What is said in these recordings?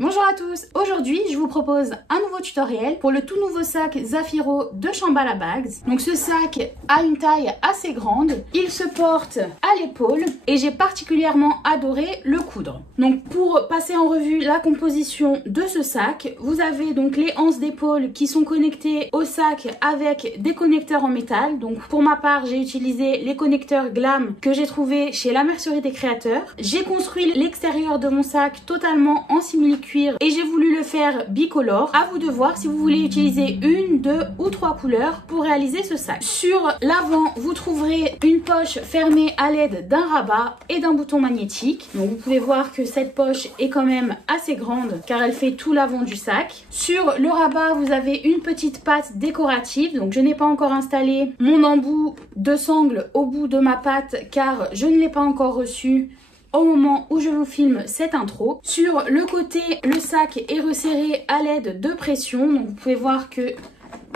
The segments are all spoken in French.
Bonjour à tous, aujourd'hui je vous propose un nouveau tutoriel pour le tout nouveau sac Zafiro de Shambhala Bags. Donc ce sac a une taille assez grande, il se porte à l'épaule et j'ai particulièrement adoré le coudre. Donc pour passer en revue la composition de ce sac, vous avez donc les anses d'épaule qui sont connectées au sac avec des connecteurs en métal. Donc pour ma part j'ai utilisé les connecteurs Glam que j'ai trouvé chez la Mercerie des Créateurs. J'ai construit l'extérieur de mon sac totalement en simili-cuir et j'ai voulu le faire bicolore. À vous de voir si vous voulez utiliser une, deux ou trois couleurs pour réaliser ce sac. Sur l'avant, vous trouverez une poche fermée à l'aide d'un rabat et d'un bouton magnétique. Donc vous pouvez voir que cette poche est quand même assez grande car elle fait tout l'avant du sac. Sur le rabat, vous avez une petite patte décorative. Donc je n'ai pas encore installé mon embout de sangle au bout de ma patte car je ne l'ai pas encore reçu au moment où je vous filme cette intro. Sur le côté, le sac est resserré à l'aide de pression. Donc vous pouvez voir que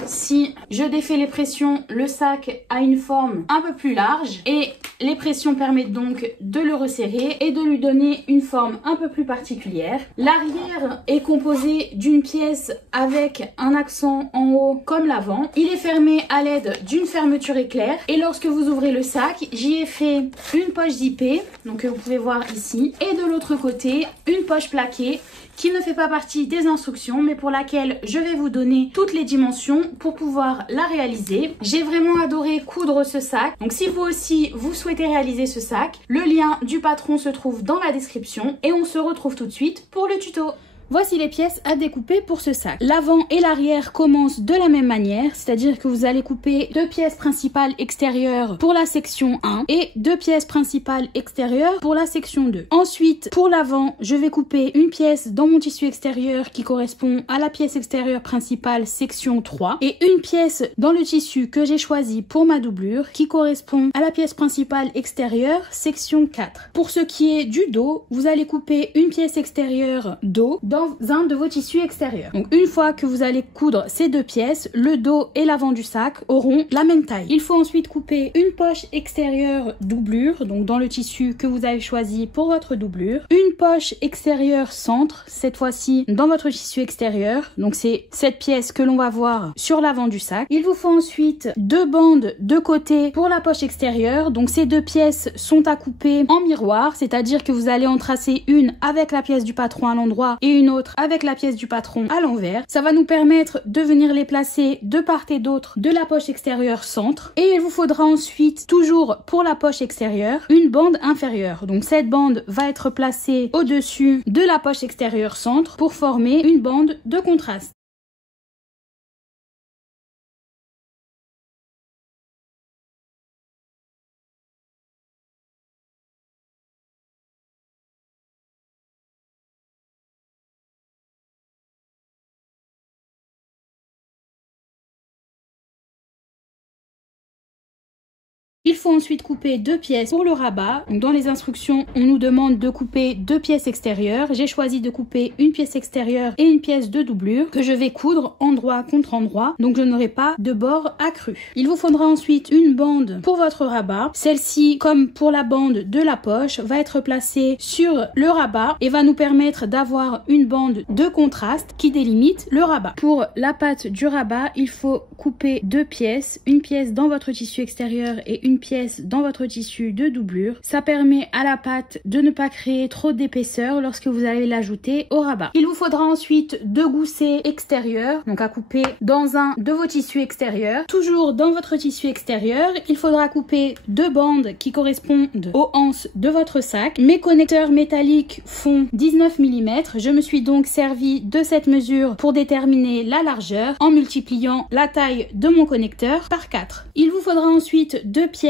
si je défais les pressions, le sac a une forme un peu plus large et les pressions permettent donc de le resserrer et de lui donner une forme un peu plus particulière. L'arrière est composé d'une pièce avec un accent en haut comme l'avant. Il est fermé à l'aide d'une fermeture éclair et lorsque vous ouvrez le sac, j'y ai fait une poche zippée, donc vous pouvez voir ici, et de l'autre côté, une poche plaquée qui ne fait pas partie des instructions mais pour laquelle je vais vous donner toutes les dimensions pour pouvoir la réaliser. J'ai vraiment adoré coudre ce sac, donc si vous aussi vous souhaitez réaliser ce sac, le lien du patron se trouve dans la description et on se retrouve tout de suite pour le tuto. Voici les pièces à découper pour ce sac. L'avant et l'arrière commencent de la même manière, c'est-à-dire que vous allez couper deux pièces principales extérieures pour la section 1 et deux pièces principales extérieures pour la section 2. Ensuite, pour l'avant, je vais couper une pièce dans mon tissu extérieur qui correspond à la pièce extérieure principale section 3 et une pièce dans le tissu que j'ai choisi pour ma doublure qui correspond à la pièce principale extérieure section 4. Pour ce qui est du dos, vous allez couper une pièce extérieure dos dans un de vos tissus extérieurs. Donc une fois que vous allez coudre ces deux pièces, le dos et l'avant du sac auront la même taille. Il faut ensuite couper une poche extérieure doublure, donc dans le tissu que vous avez choisi pour votre doublure, une poche extérieure centre, cette fois-ci dans votre tissu extérieur, donc c'est cette pièce que l'on va voir sur l'avant du sac. Il vous faut ensuite deux bandes de côté pour la poche extérieure, donc ces deux pièces sont à couper en miroir, c'est-à-dire que vous allez en tracer une avec la pièce du patron à l'endroit et une autre avec la pièce du patron à l'envers. Ça va nous permettre de venir les placer de part et d'autre de la poche extérieure centre. Et il vous faudra ensuite, toujours pour la poche extérieure, une bande inférieure. Donc cette bande va être placée au-dessus de la poche extérieure centre pour former une bande de contraste. Il faut ensuite couper deux pièces pour le rabat. Donc dans les instructions, on nous demande de couper deux pièces extérieures. J'ai choisi de couper une pièce extérieure et une pièce de doublure que je vais coudre endroit contre endroit. Donc je n'aurai pas de bord accru. Il vous faudra ensuite une bande pour votre rabat. Celle-ci, comme pour la bande de la poche, va être placée sur le rabat et va nous permettre d'avoir une bande de contraste qui délimite le rabat. Pour la patte du rabat, il faut couper deux pièces. Une pièce dans votre tissu extérieur et une pièce dans votre tissu de doublure. Ça permet à la pâte de ne pas créer trop d'épaisseur lorsque vous allez l'ajouter au rabat. Il vous faudra ensuite deux goussets extérieurs, donc à couper dans un de vos tissus extérieurs. Toujours dans votre tissu extérieur, il faudra couper deux bandes qui correspondent aux anses de votre sac. Mes connecteurs métalliques font 19 mm. Je me suis donc servi de cette mesure pour déterminer la largeur en multipliant la taille de mon connecteur par 4. Il vous faudra ensuite deux pièces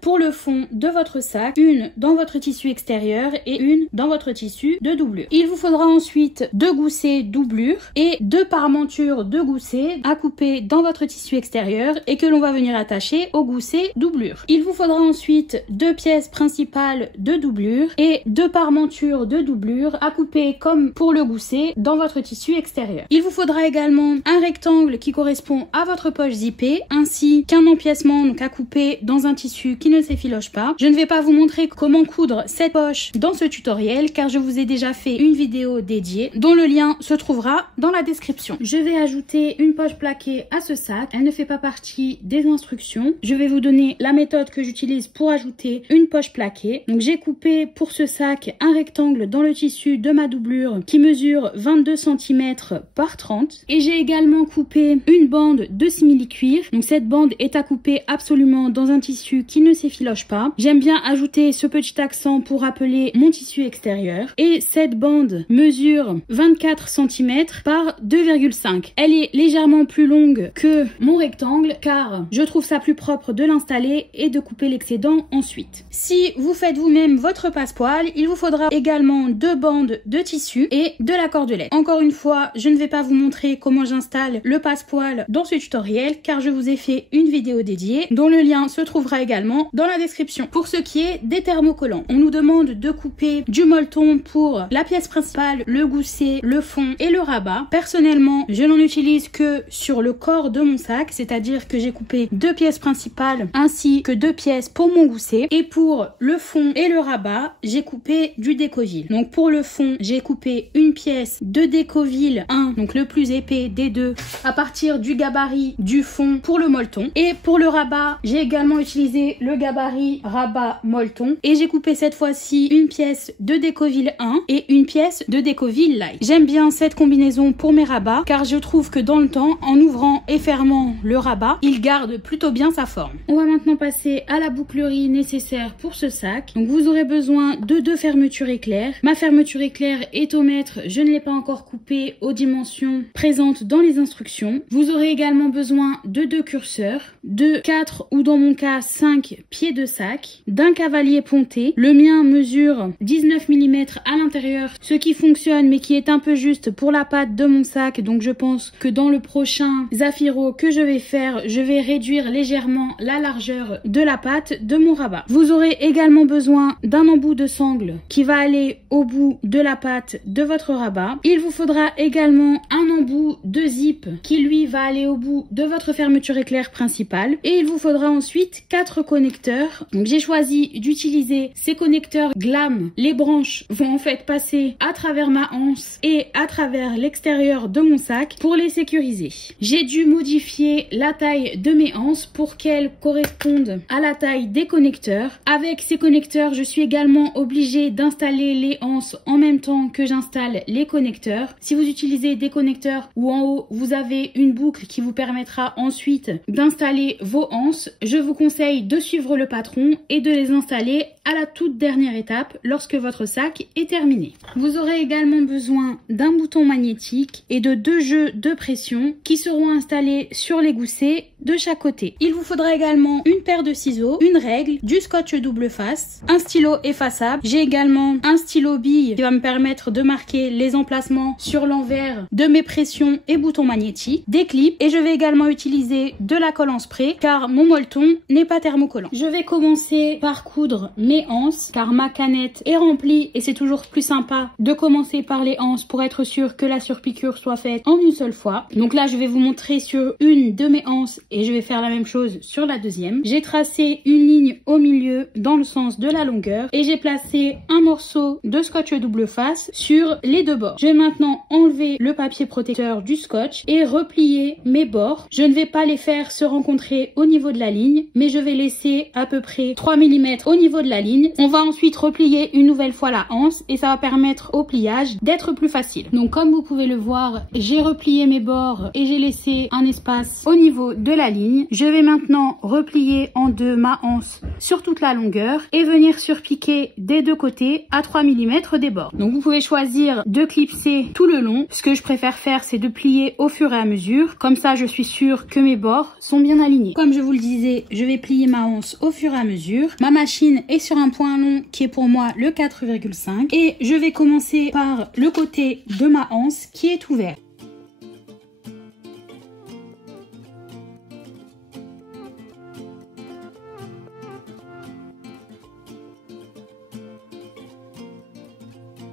pour le fond de votre sac, une dans votre tissu extérieur et une dans votre tissu de doublure. Il vous faudra ensuite deux goussets doublure et deux parmentures de goussets à couper dans votre tissu extérieur et que l'on va venir attacher au gousset doublure. Il vous faudra ensuite deux pièces principales de doublure et deux parmentures de doublure à couper comme pour le gousset dans votre tissu extérieur. Il vous faudra également un rectangle qui correspond à votre poche zippée ainsi qu'un empiècement donc à couper dans un un tissu qui ne s'effiloche pas. Je ne vais pas vous montrer comment coudre cette poche dans ce tutoriel car je vous ai déjà fait une vidéo dédiée dont le lien se trouvera dans la description. Je vais ajouter une poche plaquée à ce sac. Elle ne fait pas partie des instructions. Je vais vous donner la méthode que j'utilise pour ajouter une poche plaquée. Donc j'ai coupé pour ce sac un rectangle dans le tissu de ma doublure qui mesure 22 cm par 30 et j'ai également coupé une bande de simili-cuir. Donc cette bande est à couper absolument dans un tissu qui ne s'effiloche pas. J'aime bien ajouter ce petit accent pour rappeler mon tissu extérieur et cette bande mesure 24 cm par 2,5. Elle est légèrement plus longue que mon rectangle car je trouve ça plus propre de l'installer et de couper l'excédent ensuite. Si vous faites vous-même votre passepoil, il vous faudra également 2 bandes de tissu et de la cordelette. Encore une fois, je ne vais pas vous montrer comment j'installe le passepoil dans ce tutoriel car je vous ai fait une vidéo dédiée dont le lien se trouvera également dans la description. Pour ce qui est des thermocollants, on nous demande de couper du molleton pour la pièce principale, le gousset, le fond et le rabat. Personnellement, je n'en utilise que sur le corps de mon sac, c'est-à-dire que j'ai coupé 2 pièces principales ainsi que 2 pièces pour mon gousset. Et pour le fond et le rabat, j'ai coupé du Décoville. Donc pour le fond, j'ai coupé une pièce de Décoville 1, donc le plus épais des deux, à partir du gabarit du fond pour le molleton. Et pour le rabat, j'ai également utilisé le gabarit rabat molleton et j'ai coupé cette fois-ci une pièce de Décoville 1 et une pièce de Décoville light. J'aime bien cette combinaison pour mes rabats car je trouve que dans le temps, en ouvrant et fermant le rabat, il garde plutôt bien sa forme. On va maintenant passer à la bouclerie nécessaire pour ce sac. Donc vous aurez besoin de 2 fermetures éclairs. Ma fermeture éclair est au mètre, je ne l'ai pas encore coupée aux dimensions présentes dans les instructions. Vous aurez également besoin de 2 curseurs, de 4 ou dans mon cas 5 pieds de sac, d'un cavalier ponté. Le mien mesure 19 mm à l'intérieur, ce qui fonctionne mais qui est un peu juste pour la patte de mon sac. Donc je pense que dans le prochain Zafiro que je vais faire, je vais réduire légèrement la largeur de la patte de mon rabat. Vous aurez également besoin d'un embout de sangle qui va aller au bout de la patte de votre rabat. Il vous faudra également un embout de zip qui lui va aller au bout de votre fermeture éclair principale et il vous faudra ensuite 4 connecteurs. Donc j'ai choisi d'utiliser ces connecteurs Glam. Les branches vont en fait passer à travers ma anse et à travers l'extérieur de mon sac pour les sécuriser. J'ai dû modifier la taille de mes anses pour qu'elles correspondent à la taille des connecteurs. Avec ces connecteurs, je suis également obligée d'installer les anses en même temps que j'installe les connecteurs. Si vous utilisez des connecteurs où en haut vous avez une boucle qui vous permettra ensuite d'installer vos anses, je vous conseille de suivre le patron et de les installer à la toute dernière étape lorsque votre sac est terminé. Vous aurez également besoin d'un bouton magnétique et de 2 jeux de pression qui seront installés sur les goussets de chaque côté. Il vous faudra également une paire de ciseaux, une règle, du scotch double face, un stylo effaçable. J'ai également un stylo bille qui va me permettre de marquer les emplacements sur l'envers de mes pressions et boutons magnétiques, des clips et je vais également utiliser de la colle en spray car mon molleton n'est pas thermocollant. Je vais commencer par coudre mes anses car ma canette est remplie et c'est toujours plus sympa de commencer par les anses pour être sûr que la surpiqûre soit faite en une seule fois. Donc là je vais vous montrer sur une de mes anses et je vais faire la même chose sur la deuxième. J'ai tracé une ligne au milieu dans le sens de la longueur et j'ai placé un morceau de scotch double face sur les 2 bords. Je vais maintenant enlever le papier protecteur du scotch et replier mes bords. Je ne vais pas les faire se rencontrer au niveau de la ligne mais je vais laisser à peu près 3 mm au niveau de la ligne. On va ensuite replier une nouvelle fois la anse et ça va permettre au pliage d'être plus facile. Donc comme vous pouvez le voir, j'ai replié mes bords et j'ai laissé un espace au niveau de la ligne. Je vais maintenant replier en 2 ma anse sur toute la longueur et venir surpiquer des 2 côtés à 3 mm des bords. Donc vous pouvez choisir de clipser tout le long. Ce que je préfère faire, c'est de plier au fur et à mesure. Comme ça, je suis sûre que mes bords sont bien alignés. Comme je vous le disais, je vais plier ma anse au fur et à mesure. Ma machine est sur un point long qui est pour moi le 4,5 et je vais commencer par le côté de ma anse qui est ouvert.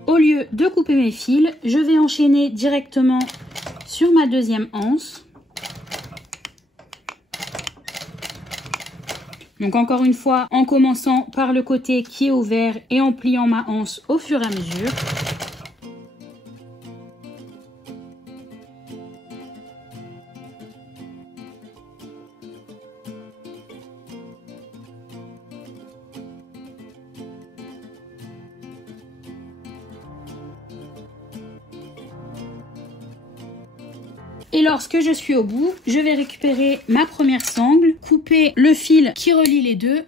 Au lieu de couper mes fils, je vais enchaîner directement sur ma deuxième anse. Donc encore une fois, en commençant par le côté qui est ouvert et en pliant ma anse au fur et à mesure. Et lorsque je suis au bout, je vais récupérer ma première sangle, couper le fil qui relie les deux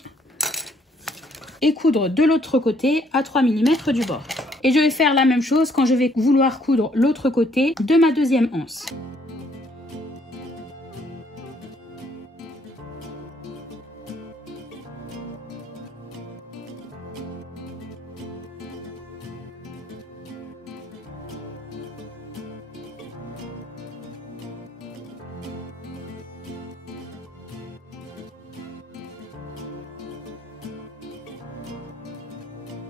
et coudre de l'autre côté à 3 mm du bord. Et je vais faire la même chose quand je vais vouloir coudre l'autre côté de ma deuxième anse.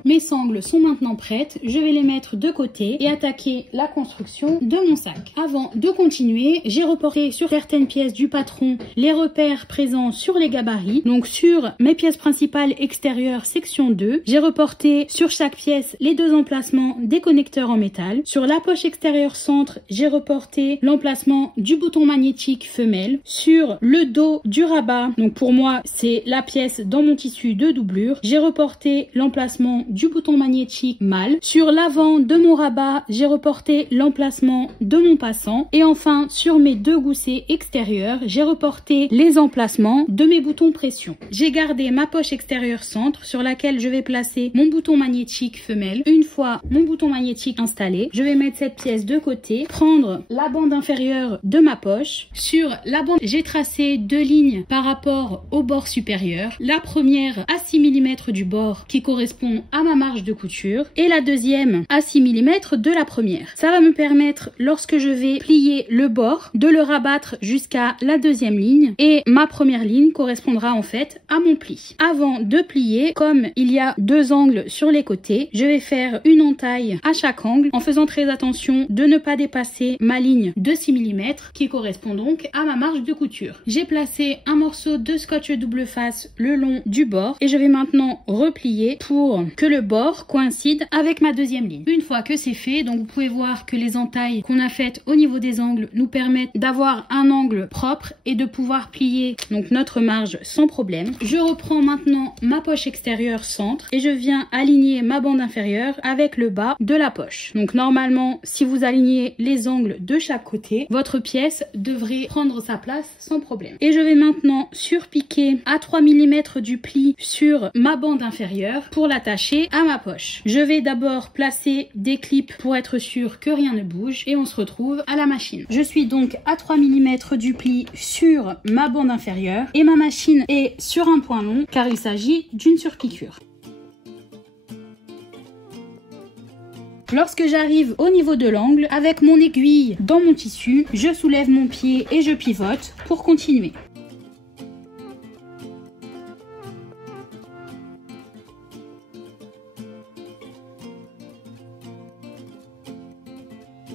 Mes sangles sont maintenant prêtes, je vais les mettre de côté et attaquer la construction de mon sac. Avant de continuer, j'ai reporté sur certaines pièces du patron les repères présents sur les gabarits. Donc sur mes pièces principales extérieures section 2, j'ai reporté sur chaque pièce les deux emplacements des connecteurs en métal. Sur la poche extérieure centre, j'ai reporté l'emplacement du bouton magnétique femelle. Sur le dos du rabat, donc pour moi c'est la pièce dans mon tissu de doublure, j'ai reporté l'emplacement du bouton magnétique mâle. Sur l'avant de mon rabat, j'ai reporté l'emplacement de mon passant. Et enfin, sur mes deux goussets extérieurs, j'ai reporté les emplacements de mes boutons pression. J'ai gardé ma poche extérieure centre sur laquelle je vais placer mon bouton magnétique femelle. Une fois mon bouton magnétique installé, je vais mettre cette pièce de côté, prendre la bande inférieure de ma poche. Sur la bande, j'ai tracé deux lignes par rapport au bord supérieur. La première à 6 mm du bord qui correspond à ma marge de couture et la deuxième à 6 mm de la première. Ça va me permettre, lorsque je vais plier le bord, de le rabattre jusqu'à la deuxième ligne et ma première ligne correspondra en fait à mon pli. Avant de plier, comme il y a deux angles sur les côtés, je vais faire une entaille à chaque angle en faisant très attention de ne pas dépasser ma ligne de 6 mm qui correspond donc à ma marge de couture. J'ai placé un morceau de scotch double face le long du bord et je vais maintenant replier pour que le bord coïncide avec ma deuxième ligne. Une fois que c'est fait, donc vous pouvez voir que les entailles qu'on a faites au niveau des angles nous permettent d'avoir un angle propre et de pouvoir plier donc notre marge sans problème. Je reprends maintenant ma poche extérieure centre et je viens aligner ma bande inférieure avec le bas de la poche. Donc normalement, si vous alignez les angles de chaque côté, votre pièce devrait prendre sa place sans problème. Et je vais maintenant surpiquer à 3 mm du pli sur ma bande inférieure pour l'attacher à ma poche. Je vais d'abord placer des clips pour être sûr que rien ne bouge et on se retrouve à la machine. Je suis donc à 3 mm du pli sur ma bande inférieure et ma machine est sur un point long car il s'agit d'une surpiqûre. Lorsque j'arrive au niveau de l'angle, avec mon aiguille dans mon tissu, je soulève mon pied et je pivote pour continuer.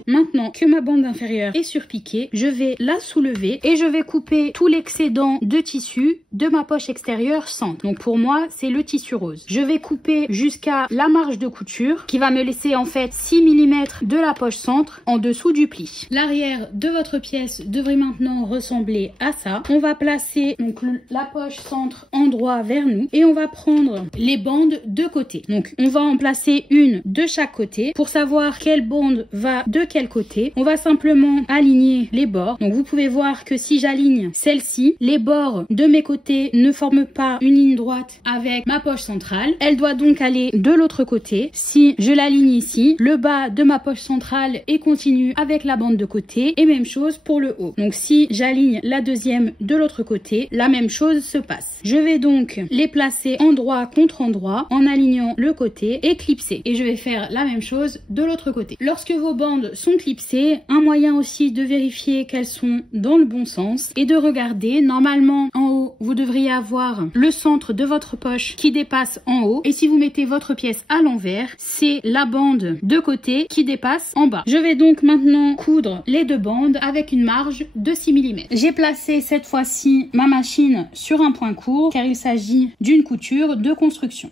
Maintenant que ma bande inférieure est surpiquée, je vais la soulever et je vais couper tout l'excédent de tissu de ma poche extérieure centre. Donc pour moi, c'est le tissu rose. Je vais couper jusqu'à la marge de couture qui va me laisser en fait 6 mm de la poche centre en dessous du pli. L'arrière de votre pièce devrait maintenant ressembler à ça. On va placer donc la poche centre en droit vers nous et on va prendre les bandes de côté. Donc on va en placer une de chaque côté. Pour savoir quelle bande va de quel côté, on va simplement aligner les bords. Donc vous pouvez voir que si j'aligne celle-ci, les bords de mes côtés ne forment pas une ligne droite avec ma poche centrale. Elle doit donc aller de l'autre côté. Si je l'aligne ici, le bas de ma poche centrale est continu avec la bande de côté et même chose pour le haut. Donc si j'aligne la deuxième de l'autre côté, la même chose se passe. Je vais donc les placer endroit contre endroit en alignant le côté et clipser. Et je vais faire la même chose de l'autre côté. Lorsque vos bandes sont sont clipsées. Un moyen aussi de vérifier qu'elles sont dans le bon sens et de regarder. Normalement, en haut, vous devriez avoir le centre de votre poche qui dépasse en haut. Et si vous mettez votre pièce à l'envers, c'est la bande de côté qui dépasse en bas. Je vais donc maintenant coudre les deux bandes avec une marge de 6 mm. J'ai placé cette fois-ci ma machine sur un point court car il s'agit d'une couture de construction.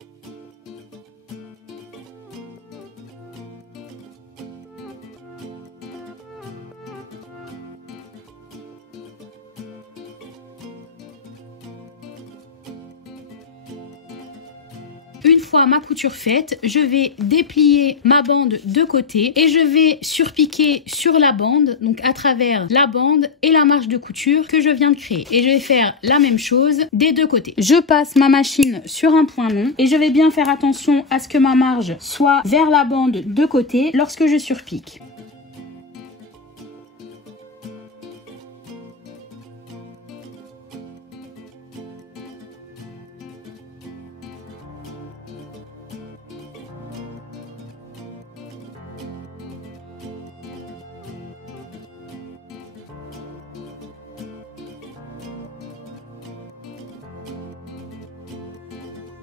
Une fois ma couture faite, je vais déplier ma bande de côté et je vais surpiquer sur la bande, donc à travers la bande et la marge de couture que je viens de créer. Et je vais faire la même chose des deux côtés. Je passe ma machine sur un point long et je vais bien faire attention à ce que ma marge soit vers la bande de côté lorsque je surpique.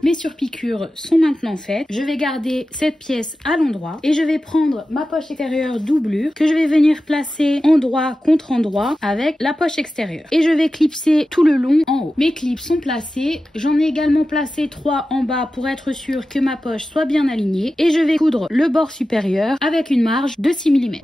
Mes surpiqûres sont maintenant faites. Je vais garder cette pièce à l'endroit et je vais prendre ma poche extérieure doublure que je vais venir placer endroit contre endroit avec la poche extérieure. Et je vais clipser tout le long en haut. Mes clips sont placés. J'en ai également placé 3 en bas pour être sûr que ma poche soit bien alignée. Et je vais coudre le bord supérieur avec une marge de 6 mm.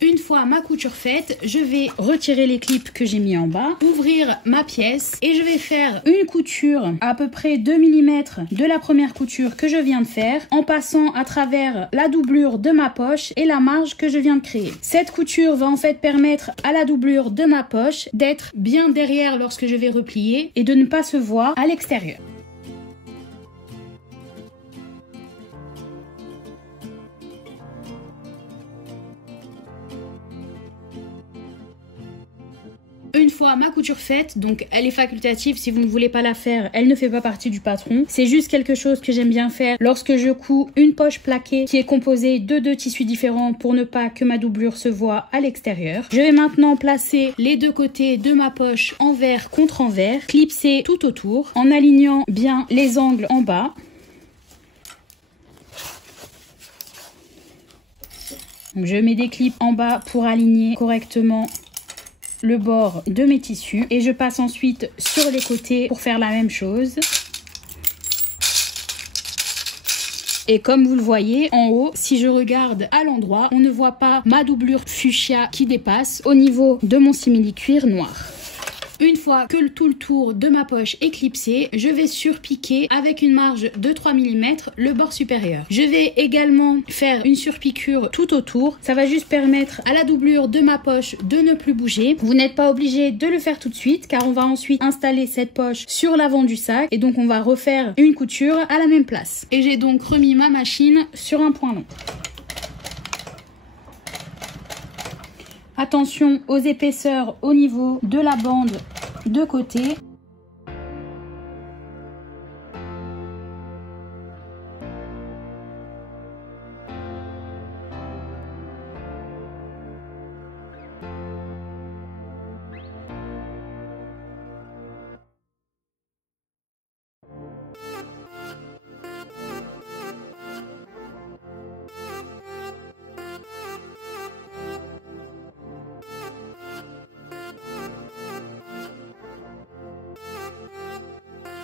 Une fois ma couture faite, je vais retirer les clips que j'ai mis en bas, ouvrir ma pièce et je vais faire une couture à peu près 2 mm de la première couture que je viens de faire en passant à travers la doublure de ma poche et la marge que je viens de créer. Cette couture va en fait permettre à la doublure de ma poche d'être bien derrière lorsque je vais replier et de ne pas se voir à l'extérieur. Une fois ma couture faite, donc elle est facultative, si vous ne voulez pas la faire, elle ne fait pas partie du patron. C'est juste quelque chose que j'aime bien faire lorsque je couds une poche plaquée qui est composée de 2 tissus différents pour ne pas que ma doublure se voie à l'extérieur. Je vais maintenant placer les deux côtés de ma poche envers contre envers, clipser tout autour en alignant bien les angles en bas. Donc je mets des clips en bas pour aligner correctement le bord de mes tissus et je passe ensuite sur les côtés pour faire la même chose. Et comme vous le voyez en haut, si je regarde à l'endroit, on ne voit pas ma doublure fuchsia qui dépasse au niveau de mon simili-cuir noir. Une fois que tout le tour de ma poche est clipsé, je vais surpiquer avec une marge de 3 mm le bord supérieur. Je vais également faire une surpiqûre tout autour. Ça va juste permettre à la doublure de ma poche de ne plus bouger. Vous n'êtes pas obligé de le faire tout de suite car on va ensuite installer cette poche sur l'avant du sac et donc on va refaire une couture à la même place. Et j'ai donc remis ma machine sur un point long. Attention aux épaisseurs au niveau de la bande de côté.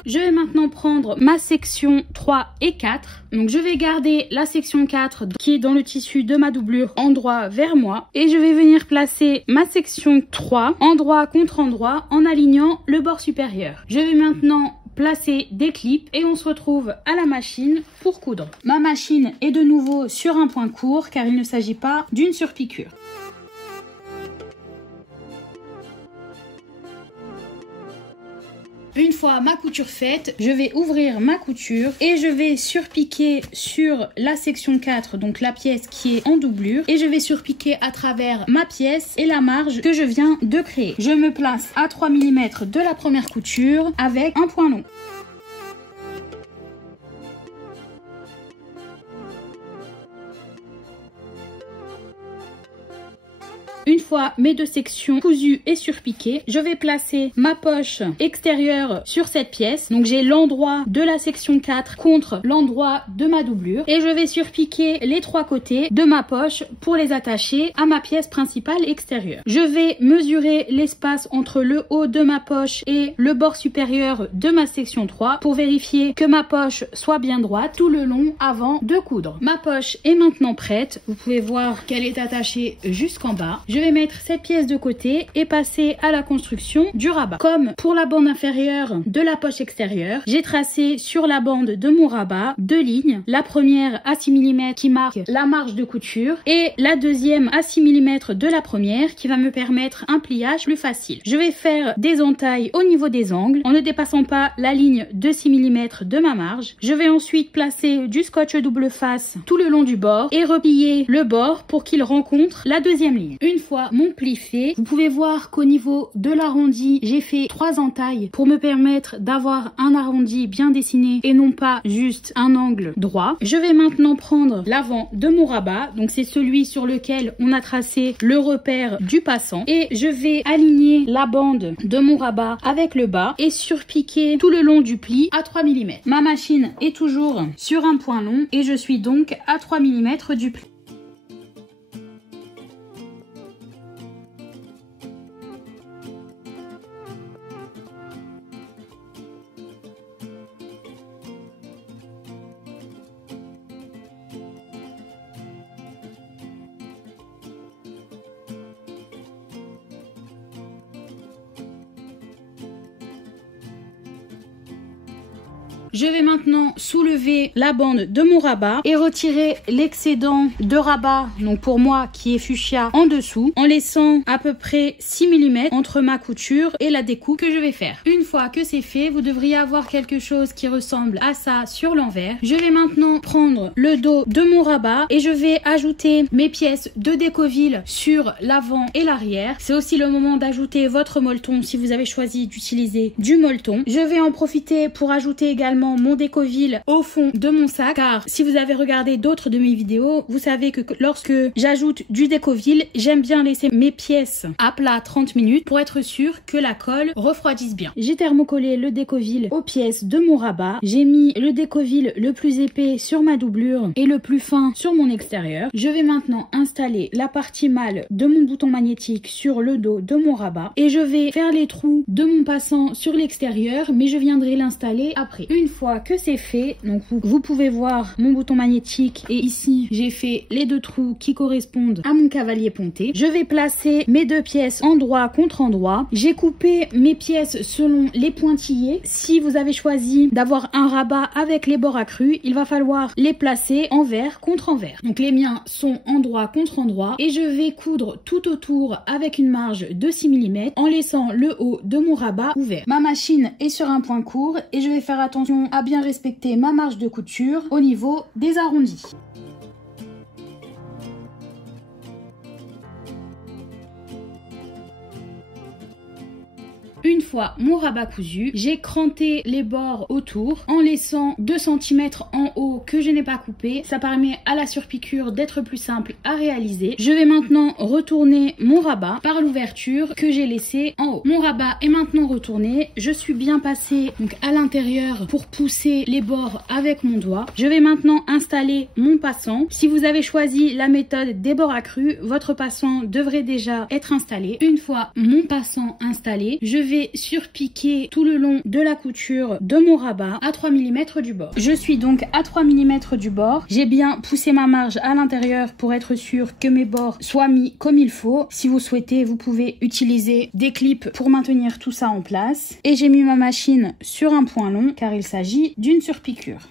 Je vais maintenant prendre ma section 3 et 4. Donc je vais garder la section 4 qui est dans le tissu de ma doublure endroit vers moi. Et je vais venir placer ma section 3 endroit contre endroit en alignant le bord supérieur. Je vais maintenant placer des clips et on se retrouve à la machine pour coudre. Ma machine est de nouveau sur un point court car il ne s'agit pas d'une surpiqûre. Une fois ma couture faite, je vais ouvrir ma couture et je vais surpiquer sur la section 4, donc la pièce qui est en doublure, et je vais surpiquer à travers ma pièce et la marge que je viens de créer. Je me place à 3 mm de la première couture avec un point long. Une fois mes deux sections cousues et surpiquées, je vais placer ma poche extérieure sur cette pièce. Donc j'ai l'endroit de la section 4 contre l'endroit de ma doublure. Et je vais surpiquer les trois côtés de ma poche pour les attacher à ma pièce principale extérieure. Je vais mesurer l'espace entre le haut de ma poche et le bord supérieur de ma section 3 pour vérifier que ma poche soit bien droite tout le long avant de coudre. Ma poche est maintenant prête. Vous pouvez voir qu'elle est attachée jusqu'en bas. Je vais mettre cette pièce de côté et passer à la construction du rabat. Comme pour la bande inférieure de la poche extérieure, j'ai tracé sur la bande de mon rabat deux lignes. La première à 6 mm qui marque la marge de couture et la deuxième à 6 mm de la première qui va me permettre un pliage plus facile. Je vais faire des entailles au niveau des angles en ne dépassant pas la ligne de 6 mm de ma marge. Je vais ensuite placer du scotch double face tout le long du bord et replier le bord pour qu'il rencontre la deuxième ligne. Une fois mon pli fait, vous pouvez voir qu'au niveau de l'arrondi, j'ai fait 3 entailles pour me permettre d'avoir un arrondi bien dessiné et non pas juste un angle droit. Je vais maintenant prendre l'avant de mon rabat, donc c'est celui sur lequel on a tracé le repère du passant, et je vais aligner la bande de mon rabat avec le bas et surpiquer tout le long du pli à 3 mm. Ma machine est toujours sur un point long et je suis donc à 3 mm du pli. Je vais maintenant soulever la bande de mon rabat et retirer l'excédent de rabat, donc pour moi qui est fuchsia, en dessous, en laissant à peu près 6 mm entre ma couture et la découpe que je vais faire. Une fois que c'est fait, vous devriez avoir quelque chose qui ressemble à ça sur l'envers. Je vais maintenant prendre le dos de mon rabat et je vais ajouter mes pièces de Décoville sur l'avant et l'arrière. C'est aussi le moment d'ajouter votre molleton si vous avez choisi d'utiliser du molleton. Je vais en profiter pour ajouter également mon Décoville au fond de mon sac, car si vous avez regardé d'autres de mes vidéos, vous savez que lorsque j'ajoute du Décoville, j'aime bien laisser mes pièces à plat 30 minutes pour être sûr que la colle refroidisse bien. J'ai thermocollé le Décoville aux pièces de mon rabat. J'ai mis le Décoville le plus épais sur ma doublure et le plus fin sur mon extérieur. Je vais maintenant installer la partie mâle de mon bouton magnétique sur le dos de mon rabat et je vais faire les trous de mon passant sur l'extérieur, mais je viendrai l'installer après. Une fois que c'est fait, donc vous pouvez voir mon bouton magnétique et ici j'ai fait les deux trous qui correspondent à mon cavalier ponté. Je vais placer mes deux pièces endroit contre endroit. J'ai coupé mes pièces selon les pointillés. Si vous avez choisi d'avoir un rabat avec les bords accrus, il va falloir les placer envers contre envers. Donc les miens sont endroit contre endroit et je vais coudre tout autour avec une marge de 6 mm en laissant le haut de mon rabat ouvert. Ma machine est sur un point court et je vais faire attention à bien respecter ma marge de couture au niveau des arrondis. Une fois mon rabat cousu, j'ai cranté les bords autour en laissant 2 cm en haut que je n'ai pas coupé. Ça permet à la surpiqûre d'être plus simple à réaliser. Je vais maintenant retourner mon rabat par l'ouverture que j'ai laissée en haut. Mon rabat est maintenant retourné. Je suis bien passée donc à l'intérieur pour pousser les bords avec mon doigt. Je vais maintenant installer mon passant. Si vous avez choisi la méthode des bords accrus, votre passant devrait déjà être installé. Une fois mon passant installé, je vais surpiquer tout le long de la couture de mon rabat à 3 mm du bord. Je suis donc à 3 mm du bord. J'ai bien poussé ma marge à l'intérieur pour être sûr que mes bords soient mis comme il faut. Si vous souhaitez, vous pouvez utiliser des clips pour maintenir tout ça en place. Et j'ai mis ma machine sur un point long car il s'agit d'une surpiqûre.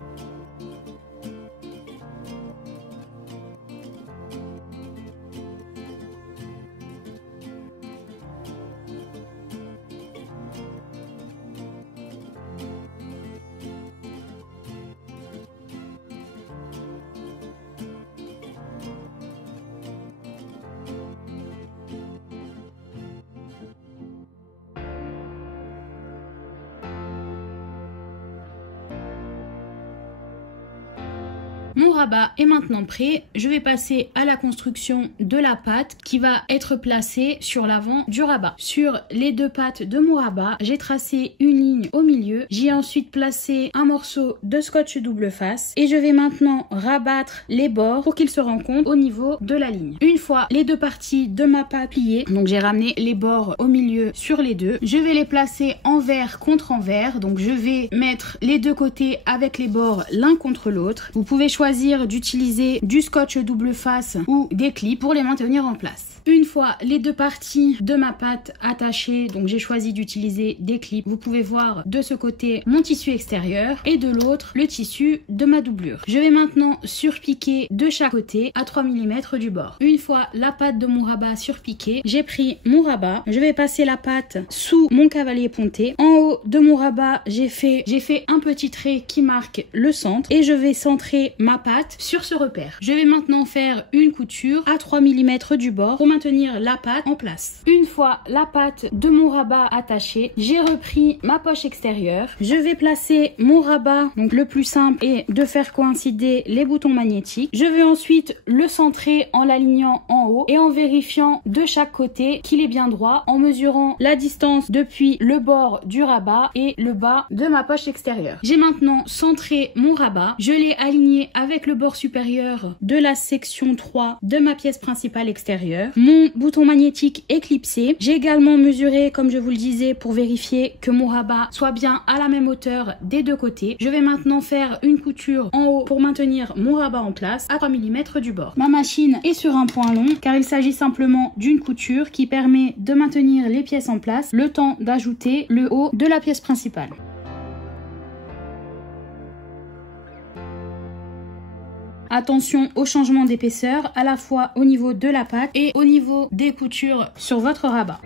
Mon rabat est maintenant prêt. Je vais passer à la construction de la pâte qui va être placée sur l'avant du rabat. Sur les deux pattes de mon rabat, j'ai tracé une ligne au milieu. J'y ai ensuite placé un morceau de scotch double face et je vais maintenant rabattre les bords pour qu'ils se rencontrent au niveau de la ligne. Une fois les deux parties de ma pâte pliées, donc j'ai ramené les bords au milieu sur les deux, je vais les placer envers contre envers. Donc je vais mettre les deux côtés avec les bords l'un contre l'autre. Vous pouvez choisir d'utiliser du scotch double face ou des clips pour les maintenir en place. Une fois les deux parties de ma pâte attachées, donc j'ai choisi d'utiliser des clips. Vous pouvez voir de ce côté mon tissu extérieur et de l'autre le tissu de ma doublure. Je vais maintenant surpiquer de chaque côté à 3 mm du bord. Une fois la pâte de mon rabat surpiquée, j'ai pris mon rabat. Je vais passer la pâte sous mon cavalier ponté. En haut de mon rabat, j'ai fait un petit trait qui marque le centre et je vais centrer ma pâte sur ce repère. Je vais maintenant faire une couture à 3 mm du bord pour maintenir la pâte en place. Une fois la pâte de mon rabat attachée, j'ai repris ma poche extérieure. Je vais placer mon rabat, donc le plus simple est de faire coïncider les boutons magnétiques. Je vais ensuite le centrer en l'alignant en haut et en vérifiant de chaque côté qu'il est bien droit, en mesurant la distance depuis le bord du rabat et le bas de ma poche extérieure. J'ai maintenant centré mon rabat. Je l'ai aligné avec le bord supérieur de la section 3 de ma pièce principale extérieure. Mon bouton magnétique est clipsé. J'ai également mesuré, comme je vous le disais, pour vérifier que mon rabat soit bien à la même hauteur des deux côtés. Je vais maintenant faire une couture en haut pour maintenir mon rabat en place à 3 mm du bord. Ma machine est sur un point long car il s'agit simplement d'une couture qui permet de maintenir les pièces en place le temps d'ajouter le haut de la pièce principale. Attention au changement d'épaisseur à la fois au niveau de la pâte et au niveau des coutures sur votre rabat.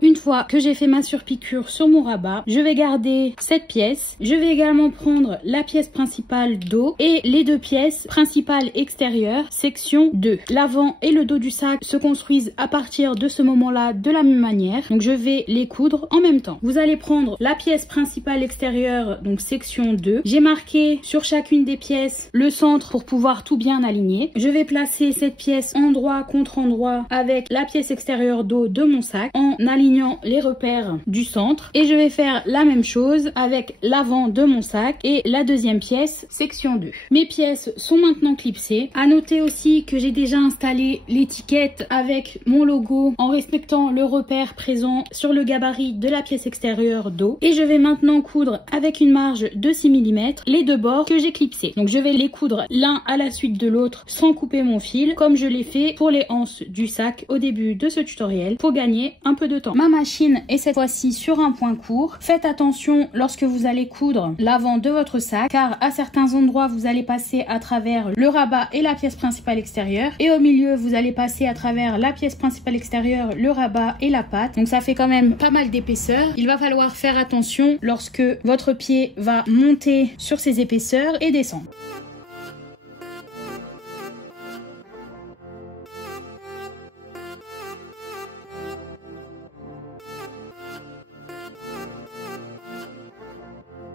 Une fois que j'ai fait ma surpiqûre sur mon rabat, je vais garder cette pièce. Je vais également prendre la pièce principale dos et les deux pièces principales extérieures, section 2. L'avant et le dos du sac se construisent à partir de ce moment-là de la même manière. Donc je vais les coudre en même temps. Vous allez prendre la pièce principale extérieure, donc section 2. J'ai marqué sur chacune des pièces le centre pour pouvoir tout bien aligner. Je vais placer cette pièce endroit contre endroit avec la pièce extérieure dos de mon sac en alignant les repères du centre et je vais faire la même chose avec l'avant de mon sac et la deuxième pièce section 2. Mes pièces sont maintenant clipsées. À noter aussi que j'ai déjà installé l'étiquette avec mon logo en respectant le repère présent sur le gabarit de la pièce extérieure dos et je vais maintenant coudre avec une marge de 6 mm les deux bords que j'ai clipsés. Donc je vais les coudre l'un à la suite de l'autre sans couper mon fil comme je l'ai fait pour les anses du sac au début de ce tutoriel pour gagner un peu de temps. Ma machine est cette fois-ci sur un point court. Faites attention lorsque vous allez coudre l'avant de votre sac car à certains endroits vous allez passer à travers le rabat et la pièce principale extérieure et au milieu vous allez passer à travers la pièce principale extérieure, le rabat et la pâte. Donc ça fait quand même pas mal d'épaisseur. Il va falloir faire attention lorsque votre pied va monter sur ces épaisseurs et descendre.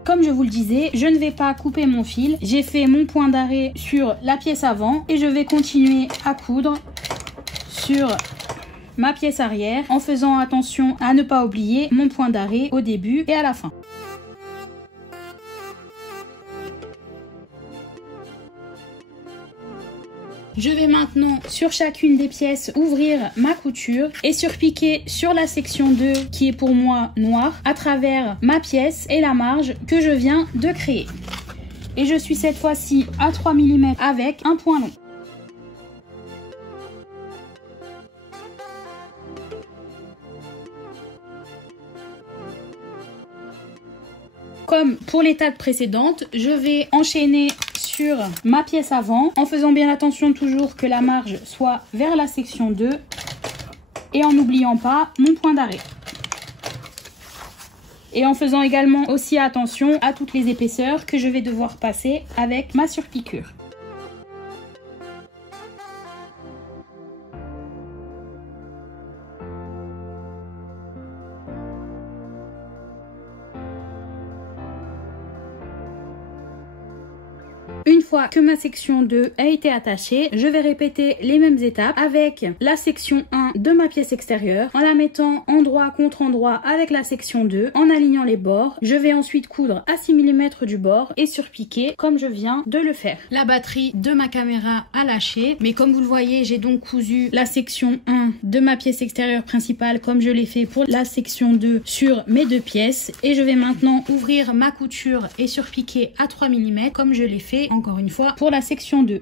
Comme je vous le disais, je ne vais pas couper mon fil. J'ai fait mon point d'arrêt sur la pièce avant et je vais continuer à coudre sur ma pièce arrière en faisant attention à ne pas oublier mon point d'arrêt au début et à la fin. Je vais maintenant sur chacune des pièces ouvrir ma couture et surpiquer sur la section 2 qui est pour moi noire à travers ma pièce et la marge que je viens de créer. Et je suis cette fois-ci à 3 mm avec un point long. Comme pour l'étape précédente, je vais enchaîner sur ma pièce avant en faisant bien attention toujours que la marge soit vers la section 2 et en n'oubliant pas mon point d'arrêt. Et en faisant également aussi attention à toutes les épaisseurs que je vais devoir passer avec ma surpiqûre. Une fois que ma section 2 a été attachée, je vais répéter les mêmes étapes avec la section 1 de ma pièce extérieure en la mettant endroit contre endroit avec la section 2 en alignant les bords. Je vais ensuite coudre à 6 mm du bord et surpiquer comme je viens de le faire. La batterie de ma caméra a lâché, mais comme vous le voyez, j'ai donc cousu la section 1 de ma pièce extérieure principale comme je l'ai fait pour la section 2 sur mes deux pièces et je vais maintenant ouvrir ma couture et surpiquer à 3 mm comme je l'ai fait encore une fois pour la section 2.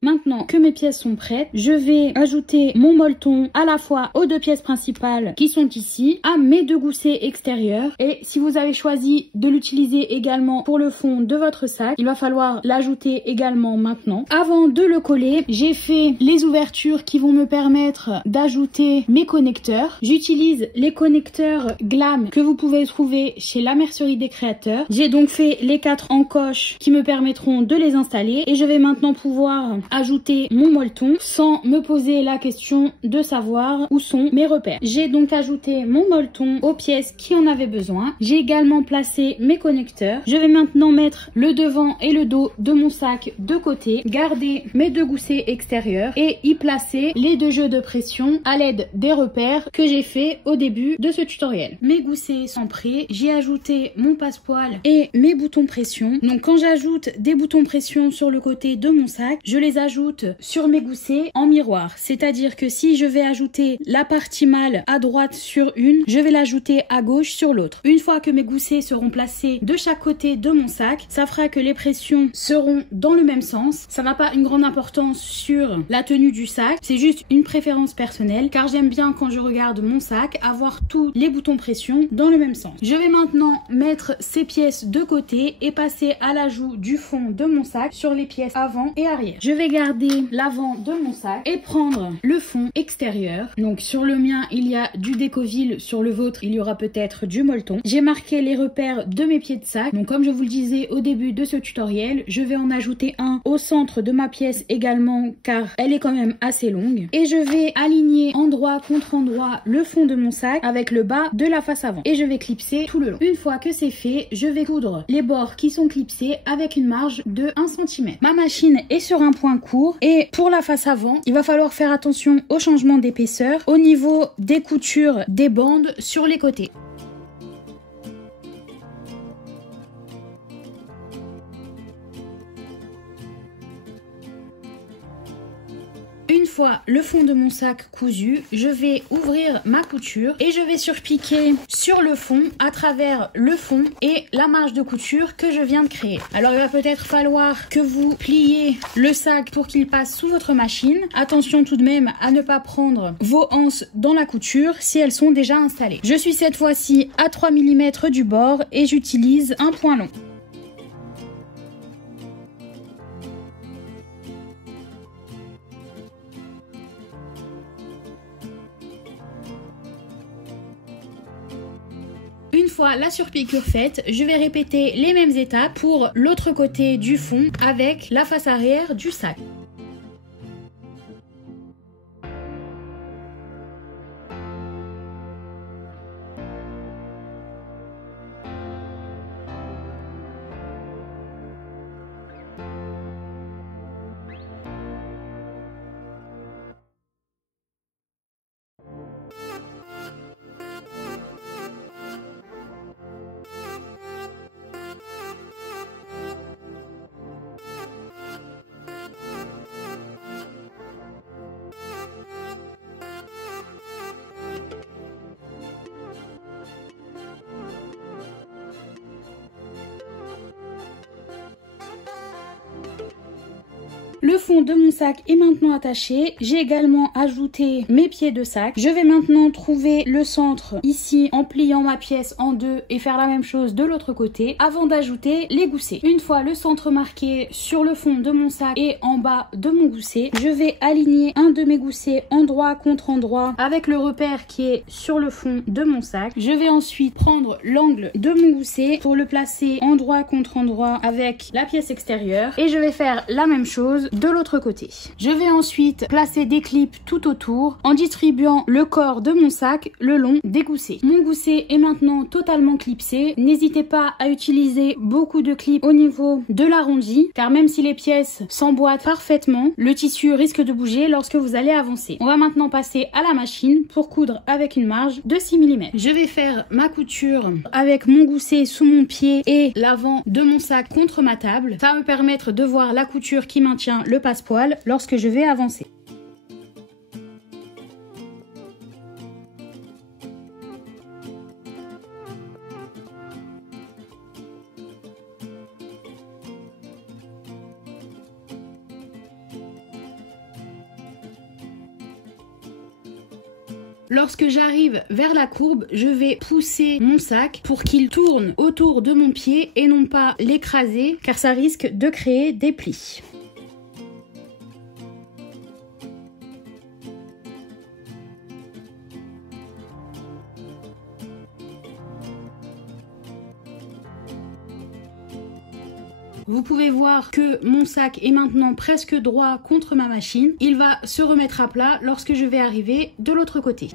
Maintenant que mes pièces sont prêtes, je vais ajouter mon molleton à la fois aux deux pièces principales qui sont ici, à mes deux goussets extérieurs. Et si vous avez choisi de l'utiliser également pour le fond de votre sac, il va falloir l'ajouter également maintenant. Avant de le coller, j'ai fait les ouvertures qui vont me permettre d'ajouter mes connecteurs. J'utilise les connecteurs Glam que vous pouvez trouver chez la Mercerie des Créateurs. J'ai donc fait les 4 encoches qui me permettront de les installer et je vais maintenant pouvoir ajouter mon molleton sans me poser la question de savoir où sont mes repères. J'ai donc ajouté mon molleton aux pièces qui en avaient besoin. J'ai également placé mes connecteurs. Je vais maintenant mettre le devant et le dos de mon sac de côté, garder mes deux goussets extérieurs et y placer les deux jeux de pression à l'aide des repères que j'ai fait au début de ce tutoriel. Mes goussets sont prêts, j'ai ajouté mon passepoil et mes boutons pression. Donc quand j'ajoute des boutons pression sur le côté de mon sac, je les ajoute sur mes goussets en miroir. C'est-à-dire que si je vais ajouter la partie mâle à droite sur une, je vais l'ajouter à gauche sur l'autre. Une fois que mes goussets seront placés de chaque côté de mon sac, ça fera que les pressions seront dans le même sens. Ça n'a pas une grande importance sur la tenue du sac, c'est juste une préférence personnelle car j'aime bien quand je regarde mon sac avoir tous les boutons pression dans le même sens. Je vais maintenant mettre ces pièces de côté et passer à l'ajout du fond de mon sac sur les pièces avant et arrière. Je vais garder l'avant de mon sac et prendre le fond extérieur. Donc sur le mien il y a du Décoville, sur le vôtre il y aura peut-être du molleton. J'ai marqué les repères de mes pieds de sac. Donc comme je vous le disais au début de ce tutoriel, je vais en ajouter un au centre de ma pièce également car elle est quand même assez longue. Et je vais aligner endroit contre endroit le fond de mon sac avec le bas de la face avant. Et je vais clipser tout le long. Une fois que c'est fait, je vais coudre les bords qui sont clipsés avec une marge de 1 cm. Ma machine est sur un point court et pour la face avant, il va falloir faire attention au changement d'épaisseur au niveau des coutures des bandes sur les côtés. Une fois le fond de mon sac cousu, je vais ouvrir ma couture et je vais surpiquer sur le fond à travers le fond et la marge de couture que je viens de créer. Alors il va peut-être falloir que vous pliez le sac pour qu'il passe sous votre machine. Attention tout de même à ne pas prendre vos anses dans la couture si elles sont déjà installées. Je suis cette fois-ci à 3 mm du bord et j'utilise un point long. Une fois la surpiqûre faite, je vais répéter les mêmes étapes pour l'autre côté du fond avec la face arrière du sac. Le fond de mon sac est maintenant attaché. J'ai également ajouté mes pieds de sac. Je vais maintenant trouver le centre ici en pliant ma pièce en deux et faire la même chose de l'autre côté avant d'ajouter les goussets. Une fois le centre marqué sur le fond de mon sac et en bas de mon gousset, je vais aligner un de mes goussets endroit contre endroit avec le repère qui est sur le fond de mon sac. Je vais ensuite prendre l'angle de mon gousset pour le placer endroit contre endroit avec la pièce extérieure et je vais faire la même chose de l'autre côté. Je vais ensuite placer des clips tout autour en distribuant le corps de mon sac le long des goussets. Mon gousset est maintenant totalement clipsé. N'hésitez pas à utiliser beaucoup de clips au niveau de l'arrondi car même si les pièces s'emboîtent parfaitement, le tissu risque de bouger lorsque vous allez avancer. On va maintenant passer à la machine pour coudre avec une marge de 6 mm. Je vais faire ma couture avec mon gousset sous mon pied et l'avant de mon sac contre ma table. Ça va me permettre de voir la couture qui maintient le passepoil lorsque je vais avancer. Lorsque j'arrive vers la courbe, je vais pousser mon sac pour qu'il tourne autour de mon pied et non pas l'écraser car ça risque de créer des plis. Vous pouvez voir que mon sac est maintenant presque droit contre ma machine. Il va se remettre à plat lorsque je vais arriver de l'autre côté.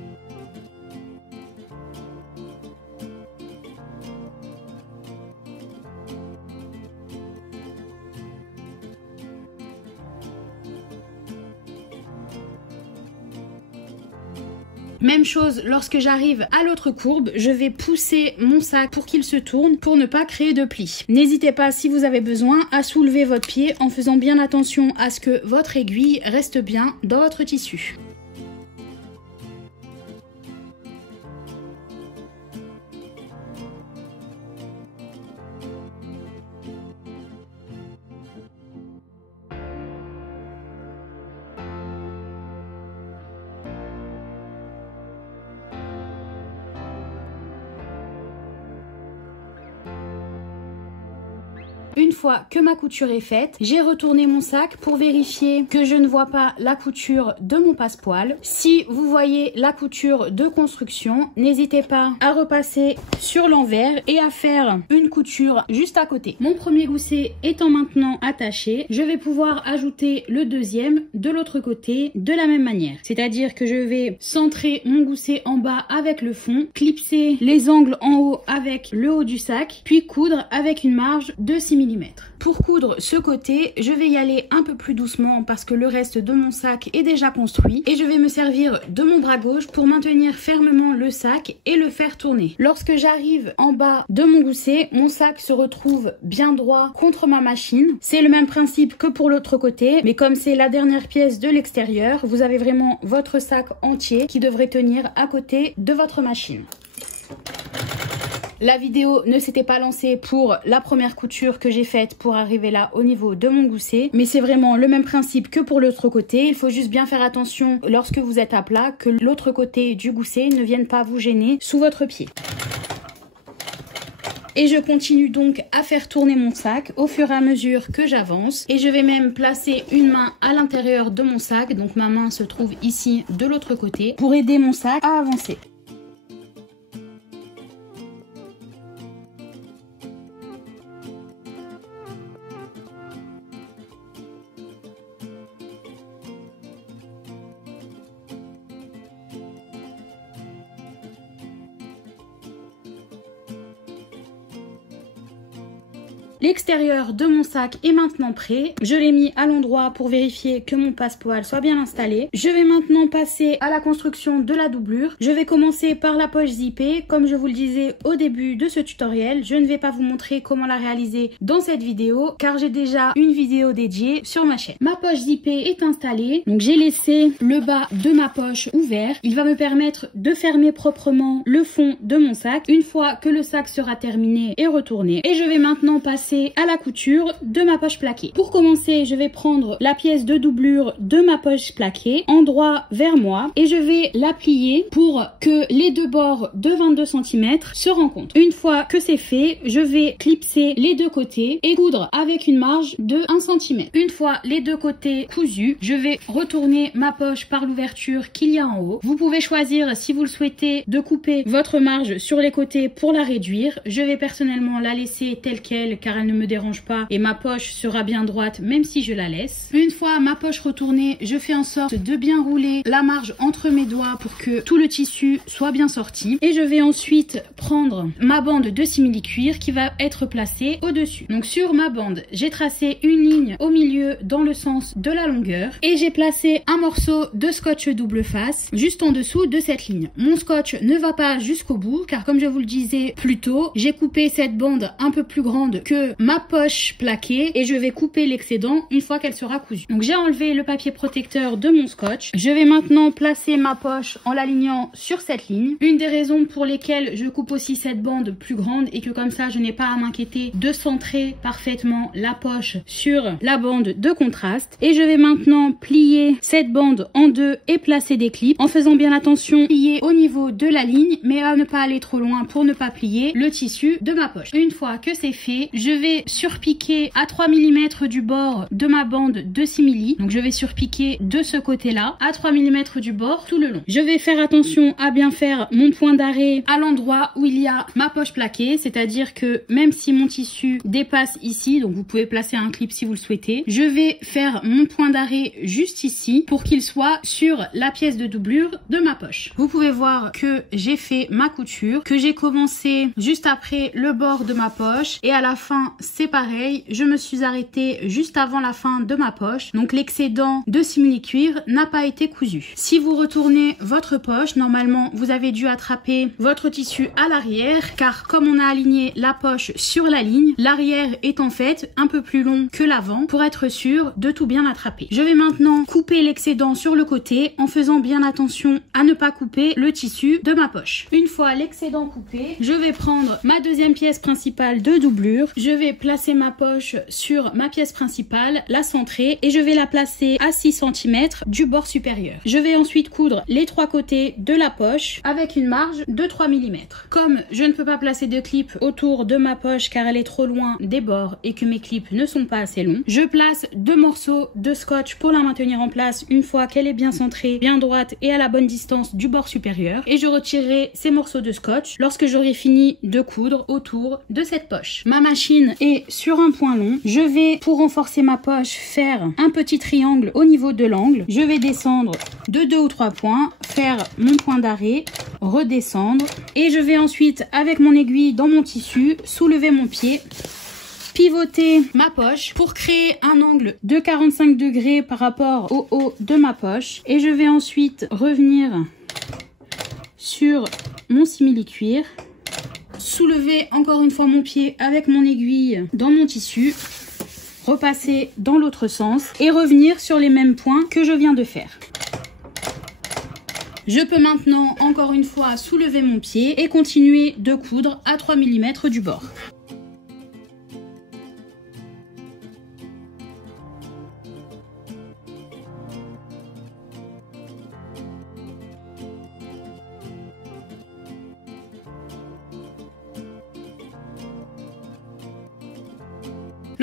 Même chose lorsque j'arrive à l'autre courbe, je vais pousser mon sac pour qu'il se tourne pour ne pas créer de plis. N'hésitez pas si vous avez besoin à soulever votre pied en faisant bien attention à ce que votre aiguille reste bien dans votre tissu. Une fois que ma couture est faite, j'ai retourné mon sac pour vérifier que je ne vois pas la couture de mon passepoil. Si vous voyez la couture de construction, n'hésitez pas à repasser sur l'envers et à faire une couture juste à côté. Mon premier gousset étant maintenant attaché, je vais pouvoir ajouter le deuxième de l'autre côté de la même manière. C'est-à-dire que je vais centrer mon gousset en bas avec le fond, clipser les angles en haut avec le haut du sac, puis coudre avec une marge de 6 mm. Pour coudre ce côté, je vais y aller un peu plus doucement parce que le reste de mon sac est déjà construit et je vais me servir de mon bras gauche pour maintenir fermement le sac et le faire tourner. Lorsque j'arrive en bas de mon gousset, mon sac se retrouve bien droit contre ma machine. C'est le même principe que pour l'autre côté, mais comme c'est la dernière pièce de l'extérieur, vous avez vraiment votre sac entier qui devrait tenir à côté de votre machine. La vidéo ne s'était pas lancée pour la première couture que j'ai faite pour arriver là au niveau de mon gousset. Mais c'est vraiment le même principe que pour l'autre côté. Il faut juste bien faire attention lorsque vous êtes à plat que l'autre côté du gousset ne vienne pas vous gêner sous votre pied. Et je continue donc à faire tourner mon sac au fur et à mesure que j'avance. Et je vais même placer une main à l'intérieur de mon sac. Donc ma main se trouve ici de l'autre côté pour aider mon sac à avancer. L'extérieur de mon sac est maintenant prêt. Je l'ai mis à l'endroit pour vérifier que mon passepoil soit bien installé. Je vais maintenant passer à la construction de la doublure. Je vais commencer par la poche zippée. Comme je vous le disais au début de ce tutoriel, je ne vais pas vous montrer comment la réaliser dans cette vidéo car j'ai déjà une vidéo dédiée sur ma chaîne. Ma poche zippée est installée. Donc j'ai laissé le bas de ma poche ouvert. Il va me permettre de fermer proprement le fond de mon sac une fois que le sac sera terminé et retourné. Et je vais maintenant passer passer à la couture de ma poche plaquée. Pour commencer, je vais prendre la pièce de doublure de ma poche plaquée, endroit vers moi, et je vais la plier pour que les deux bords de 22 cm se rencontrent. Une fois que c'est fait, je vais clipser les deux côtés et coudre avec une marge de 1 cm. Une fois les deux côtés cousus, je vais retourner ma poche par l'ouverture qu'il y a en haut. Vous pouvez choisir, si vous le souhaitez, de couper votre marge sur les côtés pour la réduire. Je vais personnellement la laisser telle quelle car elle ne me dérange pas et ma poche sera bien droite même si je la laisse. Une fois ma poche retournée, je fais en sorte de bien rouler la marge entre mes doigts pour que tout le tissu soit bien sorti. Et je vais ensuite prendre ma bande de simili-cuir qui va être placée au-dessus. Donc sur ma bande, j'ai tracé une ligne au milieu dans le sens de la longueur et j'ai placé un morceau de scotch double face juste en dessous de cette ligne. Mon scotch ne va pas jusqu'au bout car comme je vous le disais plus tôt, j'ai coupé cette bande un peu plus grande que ma poche plaquée et je vais couper l'excédent une fois qu'elle sera cousue. Donc j'ai enlevé le papier protecteur de mon scotch. Je vais maintenant placer ma poche en l'alignant sur cette ligne. Une des raisons pour lesquelles je coupe aussi cette bande plus grande et que comme ça je n'ai pas à m'inquiéter de centrer parfaitement la poche sur la bande de contraste. Et je vais maintenant plier cette bande en deux et placer des clips en faisant bien attention de plier au niveau de la ligne mais à ne pas aller trop loin pour ne pas plier le tissu de ma poche. Une fois que c'est fait, je vais surpiquer à 3 mm du bord de ma bande de simili. Donc je vais surpiquer de ce côté là à 3 mm du bord tout le long. Je vais faire attention à bien faire mon point d'arrêt à l'endroit où il y a ma poche plaquée, c'est-à-dire que même si mon tissu dépasse ici, donc vous pouvez placer un clip si vous le souhaitez, je vais faire mon point d'arrêt juste ici pour qu'il soit sur la pièce de doublure de ma poche. Vous pouvez voir que j'ai fait ma couture, que j'ai commencé juste après le bord de ma poche et à la fin c'est pareil, je me suis arrêtée juste avant la fin de ma poche, donc l'excédent de simili-cuir n'a pas été cousu. Si vous retournez votre poche, normalement vous avez dû attraper votre tissu à l'arrière car comme on a aligné la poche sur la ligne, l'arrière est en fait un peu plus long que l'avant pour être sûr de tout bien attraper. Je vais maintenant couper l'excédent sur le côté en faisant bien attention à ne pas couper le tissu de ma poche. Une fois l'excédent coupé, je vais prendre ma deuxième pièce principale de doublure, je vais placer ma poche sur ma pièce principale, la centrer et je vais la placer à 6 cm du bord supérieur. Je vais ensuite coudre les trois côtés de la poche avec une marge de 3 mm. Comme je ne peux pas placer de clip autour de ma poche car elle est trop loin des bords et que mes clips ne sont pas assez longs, je place deux morceaux de scotch pour la maintenir en place une fois qu'elle est bien centrée, bien droite et à la bonne distance du bord supérieur et je retirerai ces morceaux de scotch lorsque j'aurai fini de coudre autour de cette poche. Ma machine est sur un point long. Je vais, pour renforcer ma poche, faire un petit triangle au niveau de l'angle. Je vais descendre de 2 ou 3 points, faire mon point d'arrêt, redescendre et je vais ensuite avec mon aiguille dans mon tissu soulever mon pied, pivoter ma poche pour créer un angle de 45 degrés par rapport au haut de ma poche et je vais ensuite revenir sur mon simili-cuir, soulever encore une fois mon pied avec mon aiguille dans mon tissu, repasser dans l'autre sens et revenir sur les mêmes points que je viens de faire. Je peux maintenant encore une fois soulever mon pied et continuer de coudre à 3 mm du bord.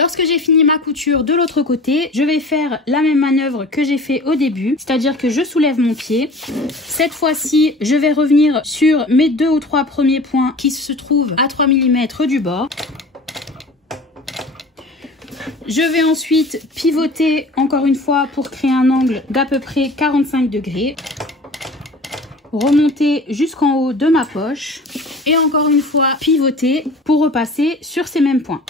Lorsque j'ai fini ma couture de l'autre côté, je vais faire la même manœuvre que j'ai fait au début, c'est-à-dire que je soulève mon pied. Cette fois-ci, je vais revenir sur mes 2 ou 3 premiers points qui se trouvent à 3 mm du bord. Je vais ensuite pivoter encore une fois pour créer un angle d'à peu près 45 degrés. Remonter jusqu'en haut de ma poche et encore une fois pivoter pour repasser sur ces mêmes points.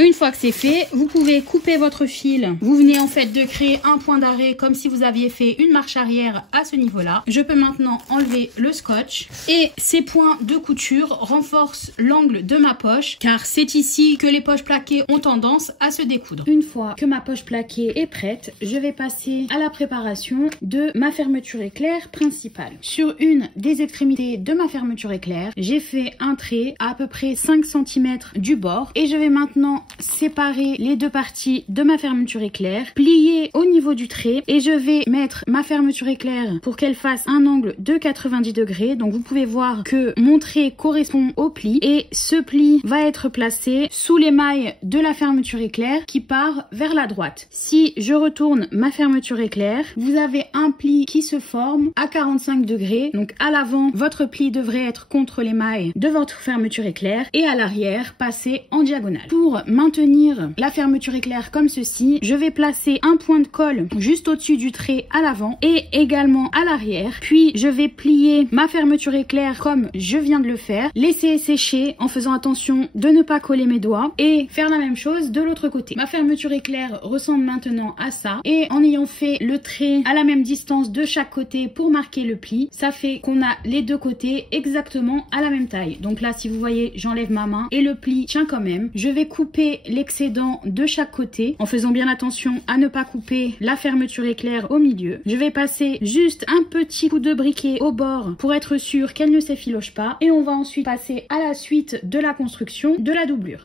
Une fois que c'est fait, vous pouvez couper votre fil. Vous venez en fait de créer un point d'arrêt comme si vous aviez fait une marche arrière à ce niveau-là. Je peux maintenant enlever le scotch et ces points de couture renforcent l'angle de ma poche car c'est ici que les poches plaquées ont tendance à se découdre. Une fois que ma poche plaquée est prête, je vais passer à la préparation de ma fermeture éclair principale. Sur une des extrémités de ma fermeture éclair, j'ai fait un trait à peu près 5 cm du bord et je vais maintenant séparer les deux parties de ma fermeture éclair, plier au niveau du trait et je vais mettre ma fermeture éclair pour qu'elle fasse un angle de 90 degrés. Donc vous pouvez voir que mon trait correspond au pli et ce pli va être placé sous l'émail de la fermeture éclair qui part vers la droite. Si je retourne ma fermeture éclair, vous avez un pli qui se forme à 45 degrés. Donc à l'avant, votre pli devrait être contre l'émail de votre fermeture éclair et à l'arrière, passer en diagonale. Pour maintenir la fermeture éclair comme ceci, je vais placer un point de colle juste au-dessus du trait à l'avant et également à l'arrière. Puis je vais plier ma fermeture éclair comme je viens de le faire, laisser sécher en faisant attention de ne pas coller mes doigts et faire la même chose de l'autre côté. Ma fermeture éclair ressemble maintenant à ça et en ayant fait le trait à la même distance de chaque côté pour marquer le pli, ça fait qu'on a les deux côtés exactement à la même taille. Donc là, si vous voyez, j'enlève ma main et le pli tient quand même. Je vais couper l'excédent de chaque côté en faisant bien attention à ne pas couper la fermeture éclair au milieu. Je vais passer juste un petit coup de briquet au bord pour être sûr qu'elle ne s'effiloche pas et on va ensuite passer à la suite de la construction de la doublure.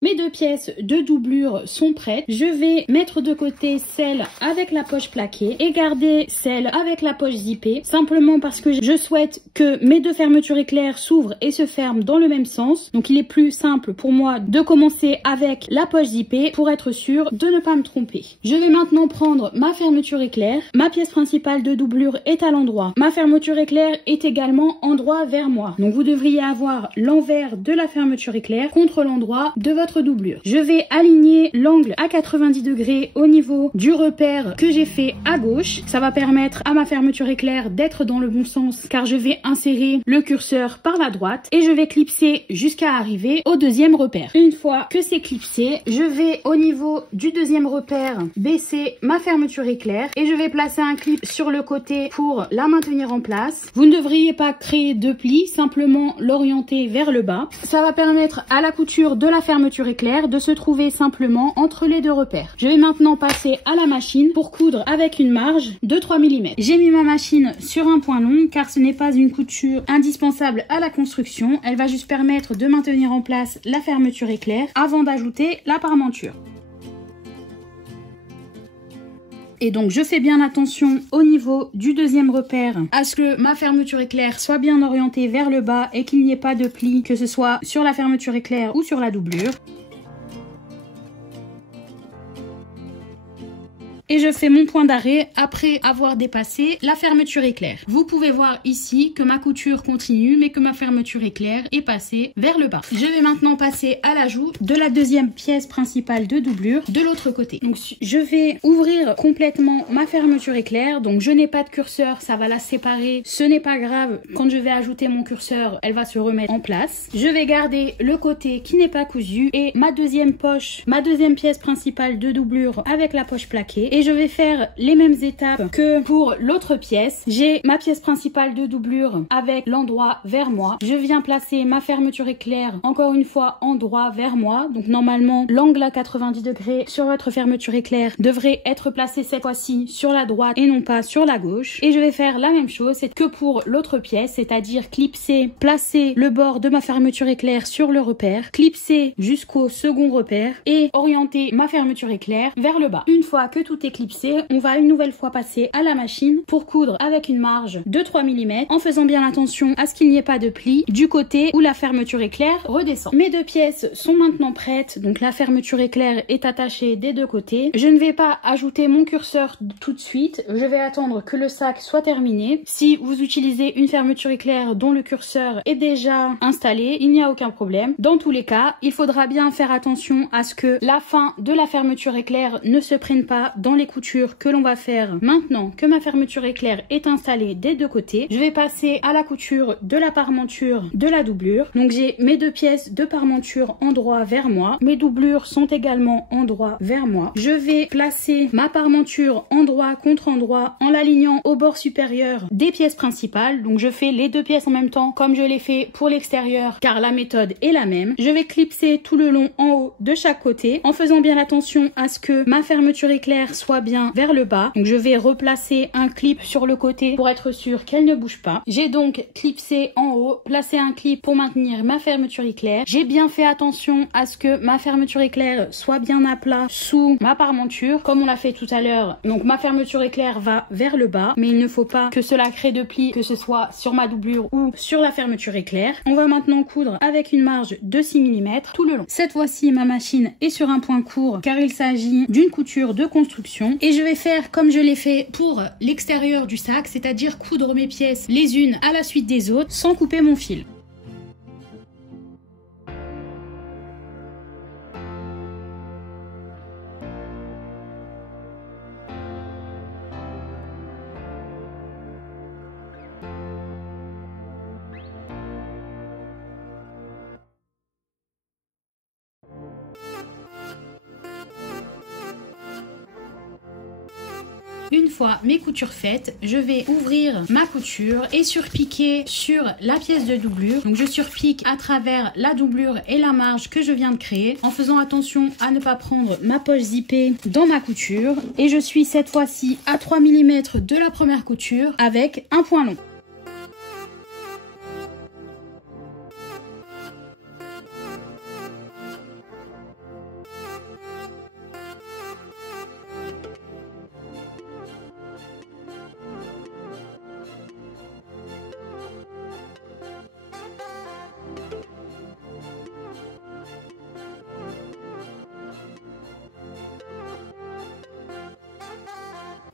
Mes deux pièces de doublure sont prêtes. Je vais mettre de côté celle avec la poche plaquée et garder celle avec la poche zippée, simplement parce que je souhaite que mes deux fermetures éclair s'ouvrent et se ferment dans le même sens. Donc il est plus simple pour moi de commencer avec la poche zippée pour être sûr de ne pas me tromper. Je vais maintenant prendre ma fermeture éclair. Ma pièce principale de doublure est à l'endroit. Ma fermeture éclair est également endroit vers moi. Donc vous devriez avoir l'envers de la fermeture éclair contre l'endroit de votre doublure. Je vais aligner l'angle à 90 degrés au niveau du repère que j'ai fait à gauche. Ça va permettre à ma fermeture éclair d'être dans le bon sens car je vais insérer le curseur par la droite et je vais clipser jusqu'à arriver au deuxième repère. Une fois que c'est clipsé, je vais au niveau du deuxième repère baisser ma fermeture éclair et je vais placer un clip sur le côté pour la maintenir en place. Vous ne devriez pas créer de plis, simplement l'orienter vers le bas. Ça va permettre à la couture de la fermeture éclair de se trouver simplement entre les deux repères. Je vais maintenant passer à la machine pour coudre avec une marge de 3 mm. J'ai mis ma machine sur un point long car ce n'est pas une couture indispensable à la construction. Elle va juste permettre de maintenir en place la fermeture éclair avant d'ajouter la parmenture. Et donc je fais bien attention au niveau du deuxième repère à ce que ma fermeture éclair soit bien orientée vers le bas et qu'il n'y ait pas de pli, que ce soit sur la fermeture éclair ou sur la doublure. Et je fais mon point d'arrêt après avoir dépassé la fermeture éclair. Vous pouvez voir ici que ma couture continue mais que ma fermeture éclair est passée vers le bas. Je vais maintenant passer à l'ajout de la deuxième pièce principale de doublure de l'autre côté. Donc je vais ouvrir complètement ma fermeture éclair. Donc je n'ai pas de curseur, ça va la séparer. Ce n'est pas grave, quand je vais ajouter mon curseur, elle va se remettre en place. Je vais garder le côté qui n'est pas cousu et ma deuxième poche, ma deuxième pièce principale de doublure avec la poche plaquée. Et je vais faire les mêmes étapes que pour l'autre pièce. J'ai ma pièce principale de doublure avec l'endroit vers moi. Je viens placer ma fermeture éclair encore une fois endroit vers moi. Donc normalement l'angle à 90 degrés sur votre fermeture éclair devrait être placé cette fois-ci sur la droite et non pas sur la gauche. Et je vais faire la même chose que pour l'autre pièce, c'est-à-dire clipser, placer le bord de ma fermeture éclair sur le repère, clipser jusqu'au second repère et orienter ma fermeture éclair vers le bas. Une fois que tout est clipsé, on va une nouvelle fois passer à la machine pour coudre avec une marge de 3 mm en faisant bien attention à ce qu'il n'y ait pas de pli du côté où la fermeture éclair redescend. Mes deux pièces sont maintenant prêtes, donc la fermeture éclair est attachée des deux côtés. Je ne vais pas ajouter mon curseur tout de suite, je vais attendre que le sac soit terminé. Si vous utilisez une fermeture éclair dont le curseur est déjà installé, il n'y a aucun problème. Dans tous les cas, il faudra bien faire attention à ce que la fin de la fermeture éclair ne se prenne pas dans les coutures que l'on va faire maintenant que ma fermeture éclair est installée des deux côtés. Je vais passer à la couture de la parmenture de la doublure. Donc j'ai mes deux pièces de parmenture endroit vers moi. Mes doublures sont également endroit vers moi. Je vais placer ma parmenture endroit contre endroit en l'alignant au bord supérieur des pièces principales. Donc je fais les deux pièces en même temps comme je l'ai fait pour l'extérieur car la méthode est la même. Je vais clipser tout le long en haut de chaque côté en faisant bien attention à ce que ma fermeture éclair soit bien vers le bas. Donc je vais replacer un clip sur le côté pour être sûr qu'elle ne bouge pas. J'ai donc clipsé en haut, placé un clip pour maintenir ma fermeture éclair. J'ai bien fait attention à ce que ma fermeture éclair soit bien à plat sous ma parmenture comme on l'a fait tout à l'heure. Donc ma fermeture éclair va vers le bas mais il ne faut pas que cela crée de plis, que ce soit sur ma doublure ou sur la fermeture éclair. On va maintenant coudre avec une marge de 6 mm tout le long. Cette fois-ci ma machine est sur un point court car il s'agit d'une couture de construction et je vais faire comme je l'ai fait pour l'extérieur du sac, c'est-à-dire coudre mes pièces les unes à la suite des autres sans couper mon fil. Une fois mes coutures faites, je vais ouvrir ma couture et surpiquer sur la pièce de doublure. Donc je surpique à travers la doublure et la marge que je viens de créer en faisant attention à ne pas prendre ma poche zippée dans ma couture. Et je suis cette fois-ci à 3 mm de la première couture avec un point long.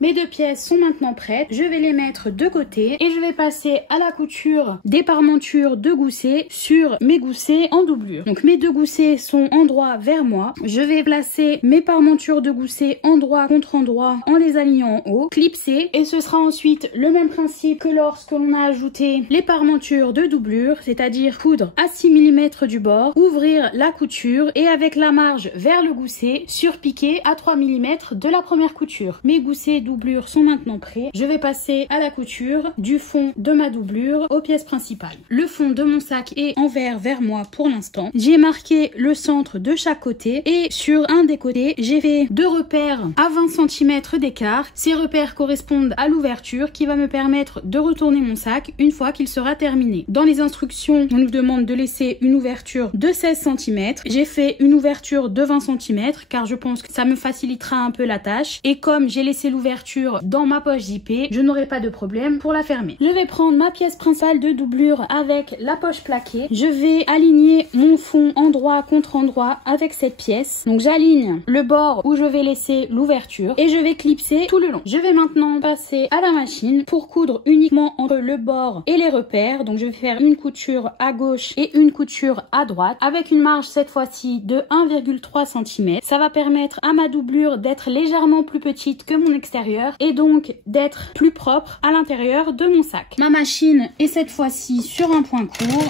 Mes deux pièces sont maintenant prêtes, je vais les mettre de côté et je vais passer à la couture des parmentures de goussets sur mes goussets en doublure. Donc mes deux goussets sont endroit vers moi, je vais placer mes parmentures de goussets endroit contre endroit en les alignant en haut, clipser et ce sera ensuite le même principe que lorsque l'on a ajouté les parmentures de doublure, c'est-à-dire coudre à 6 mm du bord, ouvrir la couture et avec la marge vers le gousset, surpiquer à 3 mm de la première couture. Mes goussets doublures sont maintenant prêts. Je vais passer à la couture du fond de ma doublure aux pièces principales. Le fond de mon sac est envers vers moi pour l'instant. J'ai marqué le centre de chaque côté et sur un des côtés, j'ai fait deux repères à 20 cm d'écart. Ces repères correspondent à l'ouverture qui va me permettre de retourner mon sac une fois qu'il sera terminé. Dans les instructions, on nous demande de laisser une ouverture de 16 cm. J'ai fait une ouverture de 20 cm car je pense que ça me facilitera un peu la tâche. Et comme j'ai laissé l'ouverture dans ma poche zippée, je n'aurai pas de problème pour la fermer. Je vais prendre ma pièce principale de doublure avec la poche plaquée. Je vais aligner mon fond endroit contre endroit avec cette pièce. Donc j'aligne le bord où je vais laisser l'ouverture et je vais clipser tout le long. Je vais maintenant passer à la machine pour coudre uniquement entre le bord et les repères. Donc je vais faire une couture à gauche et une couture à droite avec une marge cette fois-ci de 1,3 cm. Ça va permettre à ma doublure d'être légèrement plus petite que mon extérieur et donc d'être plus propre à l'intérieur de mon sac. Ma machine est cette fois-ci sur un point court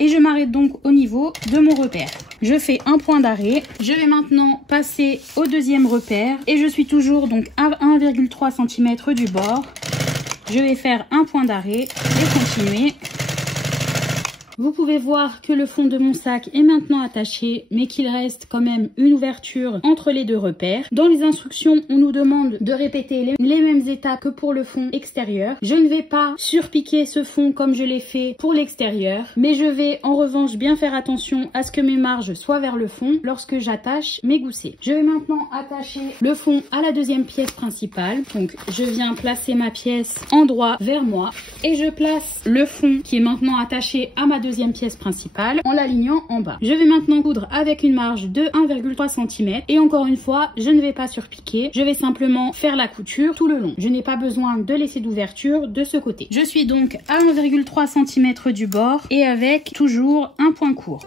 et je m'arrête donc au niveau de mon repère. Je fais un point d'arrêt. Je vais maintenant passer au deuxième repère et je suis toujours donc à 1,3 cm du bord. Je vais faire un point d'arrêt et continuer. Vous pouvez voir que le fond de mon sac est maintenant attaché, mais qu'il reste quand même une ouverture entre les deux repères. Dans les instructions, on nous demande de répéter les mêmes étapes que pour le fond extérieur. Je ne vais pas surpiquer ce fond comme je l'ai fait pour l'extérieur, mais je vais en revanche bien faire attention à ce que mes marges soient vers le fond lorsque j'attache mes goussets. Je vais maintenant attacher le fond à la deuxième pièce principale. Donc je viens placer ma pièce endroit vers moi et je place le fond qui est maintenant attaché à ma deuxième pièce principale en l'alignant en bas. Je vais maintenant coudre avec une marge de 1,3 cm et encore une fois, je ne vais pas surpiquer, je vais simplement faire la couture tout le long. Je n'ai pas besoin de laisser d'ouverture de ce côté. Je suis donc à 1,3 cm du bord et avec toujours un point court.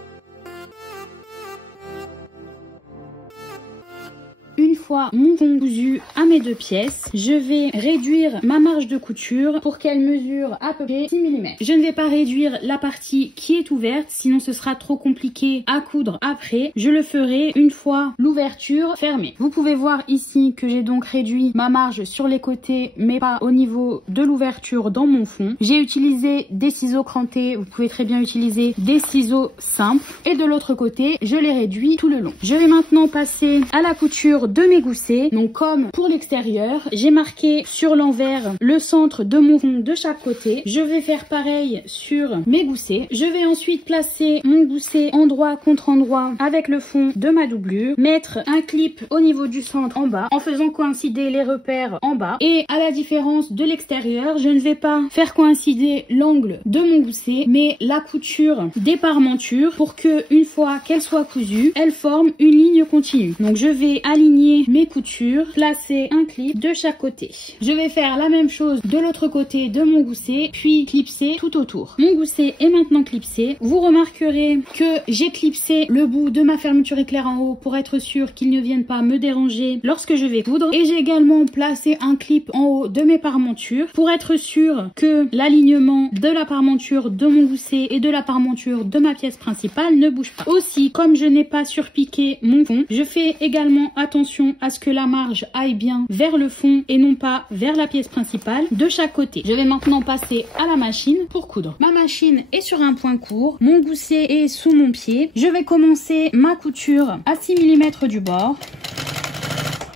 fois mon fond cousu à mes 2 pièces, je vais réduire ma marge de couture pour qu'elle mesure à peu près 6 mm. Je ne vais pas réduire la partie qui est ouverte, sinon ce sera trop compliqué à coudre après. Je le ferai une fois l'ouverture fermée. Vous pouvez voir ici que j'ai donc réduit ma marge sur les côtés, mais pas au niveau de l'ouverture dans mon fond. J'ai utilisé des ciseaux crantés, vous pouvez très bien utiliser des ciseaux simples. Et de l'autre côté, je les réduis tout le long. Je vais maintenant passer à la couture de mes goussets. Donc comme pour l'extérieur, j'ai marqué sur l'envers le centre de mon fond de chaque côté. Je vais faire pareil sur mes goussets. Je vais ensuite placer mon gousset endroit contre endroit avec le fond de ma doublure. Mettre un clip au niveau du centre en bas en faisant coïncider les repères en bas. Et à la différence de l'extérieur, je ne vais pas faire coïncider l'angle de mon gousset, mais la couture des parmentures pour que une fois qu'elle soit cousue, elle forme une ligne continue. Donc je vais aligner mes coutures, placer un clip de chaque côté. Je vais faire la même chose de l'autre côté de mon gousset, puis clipser tout autour. Mon gousset est maintenant clipsé. Vous remarquerez que j'ai clipsé le bout de ma fermeture éclair en haut pour être sûr qu'il ne vienne pas me déranger lorsque je vais coudre. Et j'ai également placé un clip en haut de mes parmentures pour être sûr que l'alignement de la parmenture de mon gousset et de la parmenture de ma pièce principale ne bouge pas. Aussi, comme je n'ai pas surpiqué mon fond, je fais également attention à ce que la marge aille bien vers le fond et non pas vers la pièce principale de chaque côté. Je vais maintenant passer à la machine pour coudre. Ma machine est sur un point court, mon gousset est sous mon pied. Je vais commencer ma couture à 6 mm du bord.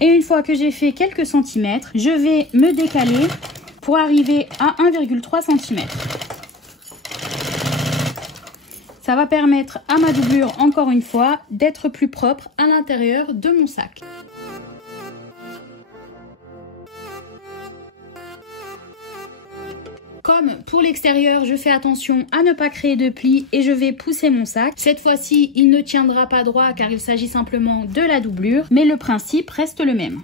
Et une fois que j'ai fait quelques centimètres, je vais me décaler pour arriver à 1,3 cm. Ça va permettre à ma doublure, encore une fois, d'être plus propre à l'intérieur de mon sac. Comme pour l'extérieur, je fais attention à ne pas créer de plis et je vais pousser mon sac. Cette fois-ci, il ne tiendra pas droit car il s'agit simplement de la doublure, mais le principe reste le même.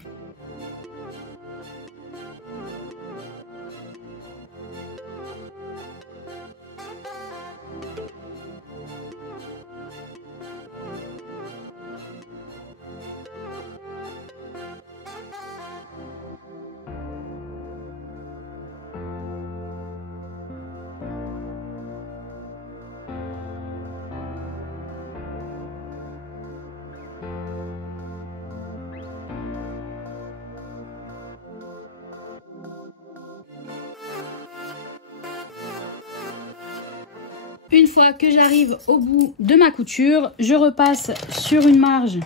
Une fois que j'arrive au bout de ma couture, je repasse sur une marge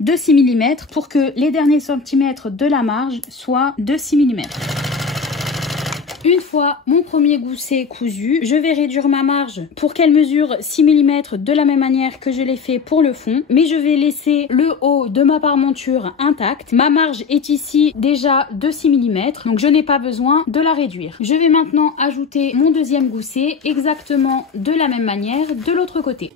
de 6 mm pour que les derniers centimètres de la marge soient de 6 mm. Une fois mon premier gousset cousu, je vais réduire ma marge pour qu'elle mesure 6 mm de la même manière que je l'ai fait pour le fond. Mais je vais laisser le haut de ma parmenture intact. Ma marge est ici déjà de 6 mm, donc je n'ai pas besoin de la réduire. Je vais maintenant ajouter mon deuxième gousset exactement de la même manière de l'autre côté.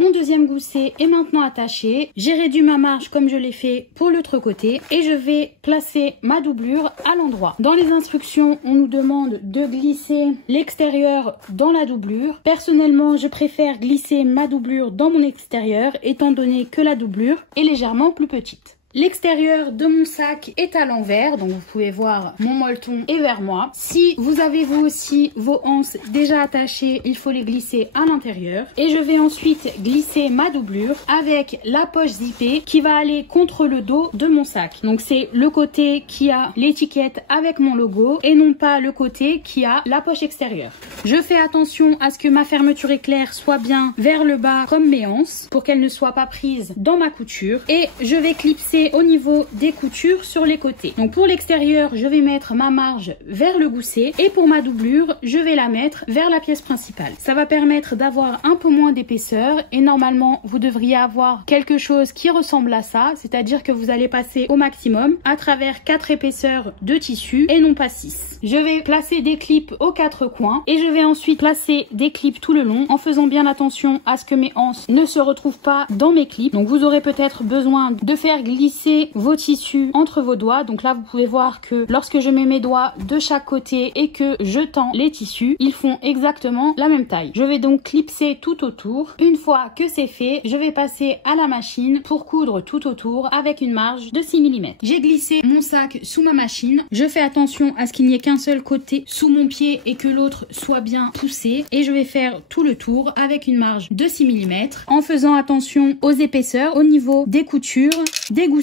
Mon deuxième gousset est maintenant attaché. J'ai réduit ma marge comme je l'ai fait pour l'autre côté et je vais placer ma doublure à l'endroit. Dans les instructions, on nous demande de glisser l'extérieur dans la doublure. Personnellement, je préfère glisser ma doublure dans mon extérieur étant donné que la doublure est légèrement plus petite. L'extérieur de mon sac est à l'envers, donc vous pouvez voir mon molleton est vers moi. Si vous avez vous aussi vos anses déjà attachées, il faut les glisser à l'intérieur. Et je vais ensuite glisser ma doublure avec la poche zippée qui va aller contre le dos de mon sac. Donc c'est le côté qui a l'étiquette avec mon logo et non pas le côté qui a la poche extérieure. Je fais attention à ce que ma fermeture éclair soit bien vers le bas comme mes anses pour qu'elle ne soit pas prise dans ma couture. Et je vais clipser au niveau des coutures sur les côtés. Donc pour l'extérieur, je vais mettre ma marge vers le gousset et pour ma doublure, je vais la mettre vers la pièce principale. Ça va permettre d'avoir un peu moins d'épaisseur et normalement, vous devriez avoir quelque chose qui ressemble à ça, c'est-à-dire que vous allez passer au maximum à travers 4 épaisseurs de tissu et non pas 6. Je vais placer des clips aux 4 coins et je vais ensuite placer des clips tout le long en faisant bien attention à ce que mes anses ne se retrouvent pas dans mes clips. Donc vous aurez peut-être besoin de faire glisser vos tissus entre vos doigts. Donc là vous pouvez voir que lorsque je mets mes doigts de chaque côté et que je tends les tissus, ils font exactement la même taille. Je vais donc clipser tout autour. Une fois que c'est fait, je vais passer à la machine pour coudre tout autour avec une marge de 6 mm. J'ai glissé mon sac sous ma machine. Je fais attention à ce qu'il n'y ait qu'un seul côté sous mon pied et que l'autre soit bien poussé et je vais faire tout le tour avec une marge de 6 mm en faisant attention aux épaisseurs au niveau des coutures, des goussets.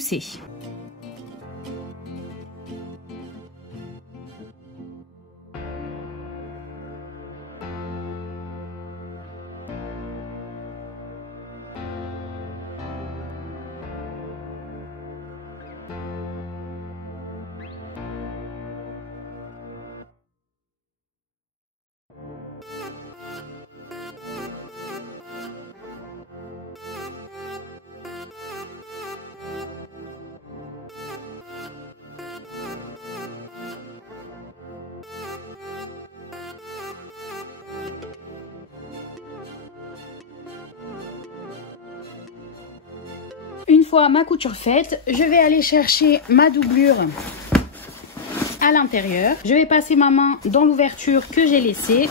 Une fois ma couture faite, je vais aller chercher ma doublure à l'intérieur. Je vais passer ma main dans l'ouverture que j'ai laissée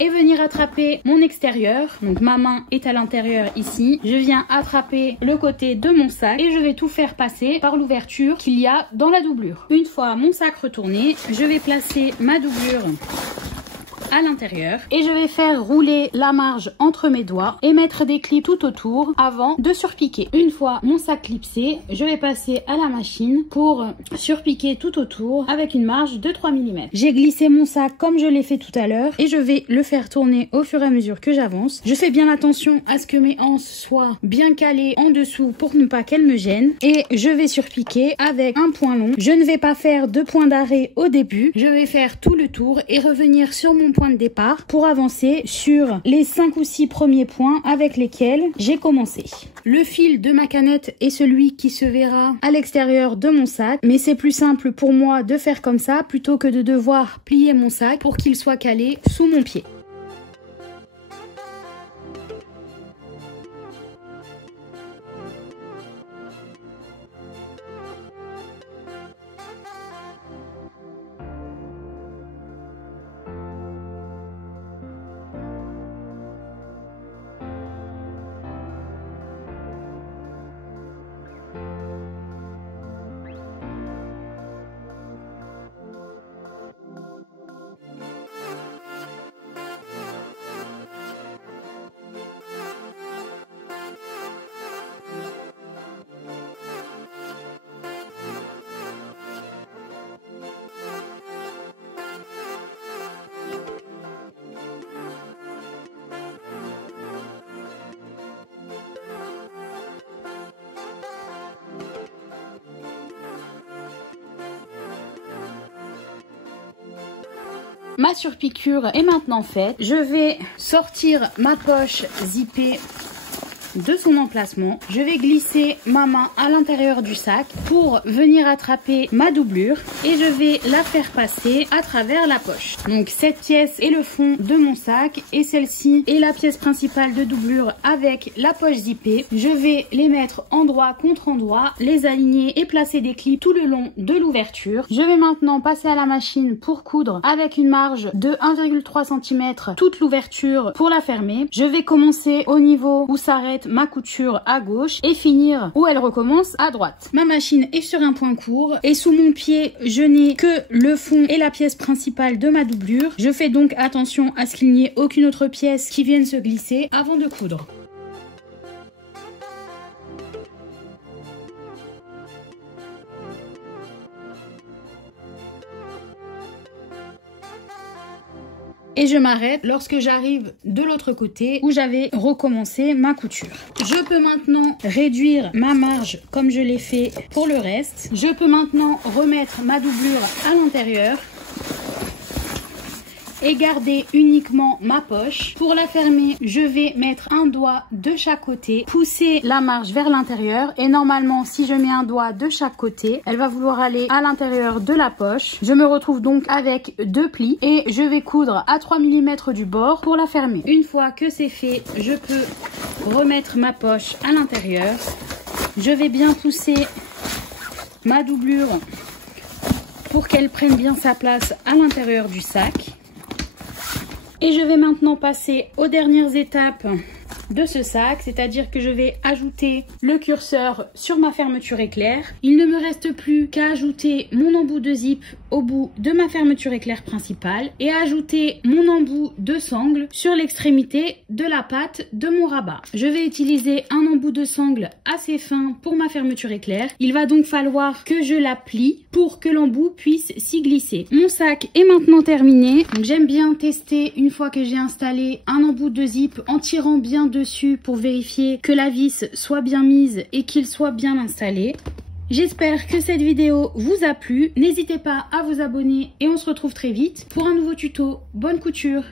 et venir attraper mon extérieur. Donc ma main est à l'intérieur ici. Je viens attraper le côté de mon sac et je vais tout faire passer par l'ouverture qu'il y a dans la doublure. Une fois mon sac retourné, je vais placer ma doublure à l'intérieur et je vais faire rouler la marge entre mes doigts et mettre des clips tout autour avant de surpiquer. Une fois mon sac clipsé, je vais passer à la machine pour surpiquer tout autour avec une marge de 3 mm. J'ai glissé mon sac comme je l'ai fait tout à l'heure et je vais le faire tourner au fur et à mesure que j'avance. Je fais bien attention à ce que mes anses soient bien calées en dessous pour ne pas qu'elles me gênent et je vais surpiquer avec un point long. Je ne vais pas faire de point d'arrêt au début, je vais faire tout le tour et revenir sur mon point de départ pour avancer sur les 5 ou 6 premiers points avec lesquels j'ai commencé. Le fil de ma canette est celui qui se verra à l'extérieur de mon sac, mais c'est plus simple pour moi de faire comme ça plutôt que de devoir plier mon sac pour qu'il soit calé sous mon pied. Ma surpiqûre est maintenant faite. Je vais sortir ma poche zippée de son emplacement. Je vais glisser ma main à l'intérieur du sac pour venir attraper ma doublure et je vais la faire passer à travers la poche. Donc cette pièce est le fond de mon sac et celle-ci est la pièce principale de doublure avec la poche zippée. Je vais les mettre endroit contre endroit, les aligner et placer des clips tout le long de l'ouverture. Je vais maintenant passer à la machine pour coudre avec une marge de 1,3 cm toute l'ouverture pour la fermer. Je vais commencer au niveau où s'arrête remettre ma couture à gauche et finir où elle recommence à droite. Ma machine est sur un point court et sous mon pied, je n'ai que le fond et la pièce principale de ma doublure. Je fais donc attention à ce qu'il n'y ait aucune autre pièce qui vienne se glisser avant de coudre. Et je m'arrête lorsque j'arrive de l'autre côté où j'avais recommencé ma couture. Je peux maintenant réduire ma marge comme je l'ai fait pour le reste. Je peux maintenant remettre ma doublure à l'intérieur et garder uniquement ma poche. Pour la fermer, je vais mettre un doigt de chaque côté, pousser la marge vers l'intérieur et normalement si je mets un doigt de chaque côté, elle va vouloir aller à l'intérieur de la poche. Je me retrouve donc avec 2 plis et je vais coudre à 3 mm du bord pour la fermer. Une fois que c'est fait, je peux remettre ma poche à l'intérieur. Je vais bien pousser ma doublure pour qu'elle prenne bien sa place à l'intérieur du sac. Et je vais maintenant passer aux dernières étapes de ce sac, c'est-à-dire que je vais ajouter le curseur sur ma fermeture éclair. Il ne me reste plus qu'à ajouter mon embout de zip au bout de ma fermeture éclair principale et à ajouter mon embout de sangle sur l'extrémité de la patte de mon rabat. Je vais utiliser un embout de sangle assez fin pour ma fermeture éclair. Il va donc falloir que je la plie pour que l'embout puisse s'y glisser. Mon sac est maintenant terminé. J'aime bien tester une fois que j'ai installé un embout de zip en tirant bien dessus pour vérifier que la vis soit bien mise et qu'il soit bien installé. J'espère que cette vidéo vous a plu. N'hésitez pas à vous abonner et on se retrouve très vite pour un nouveau tuto. Bonne couture!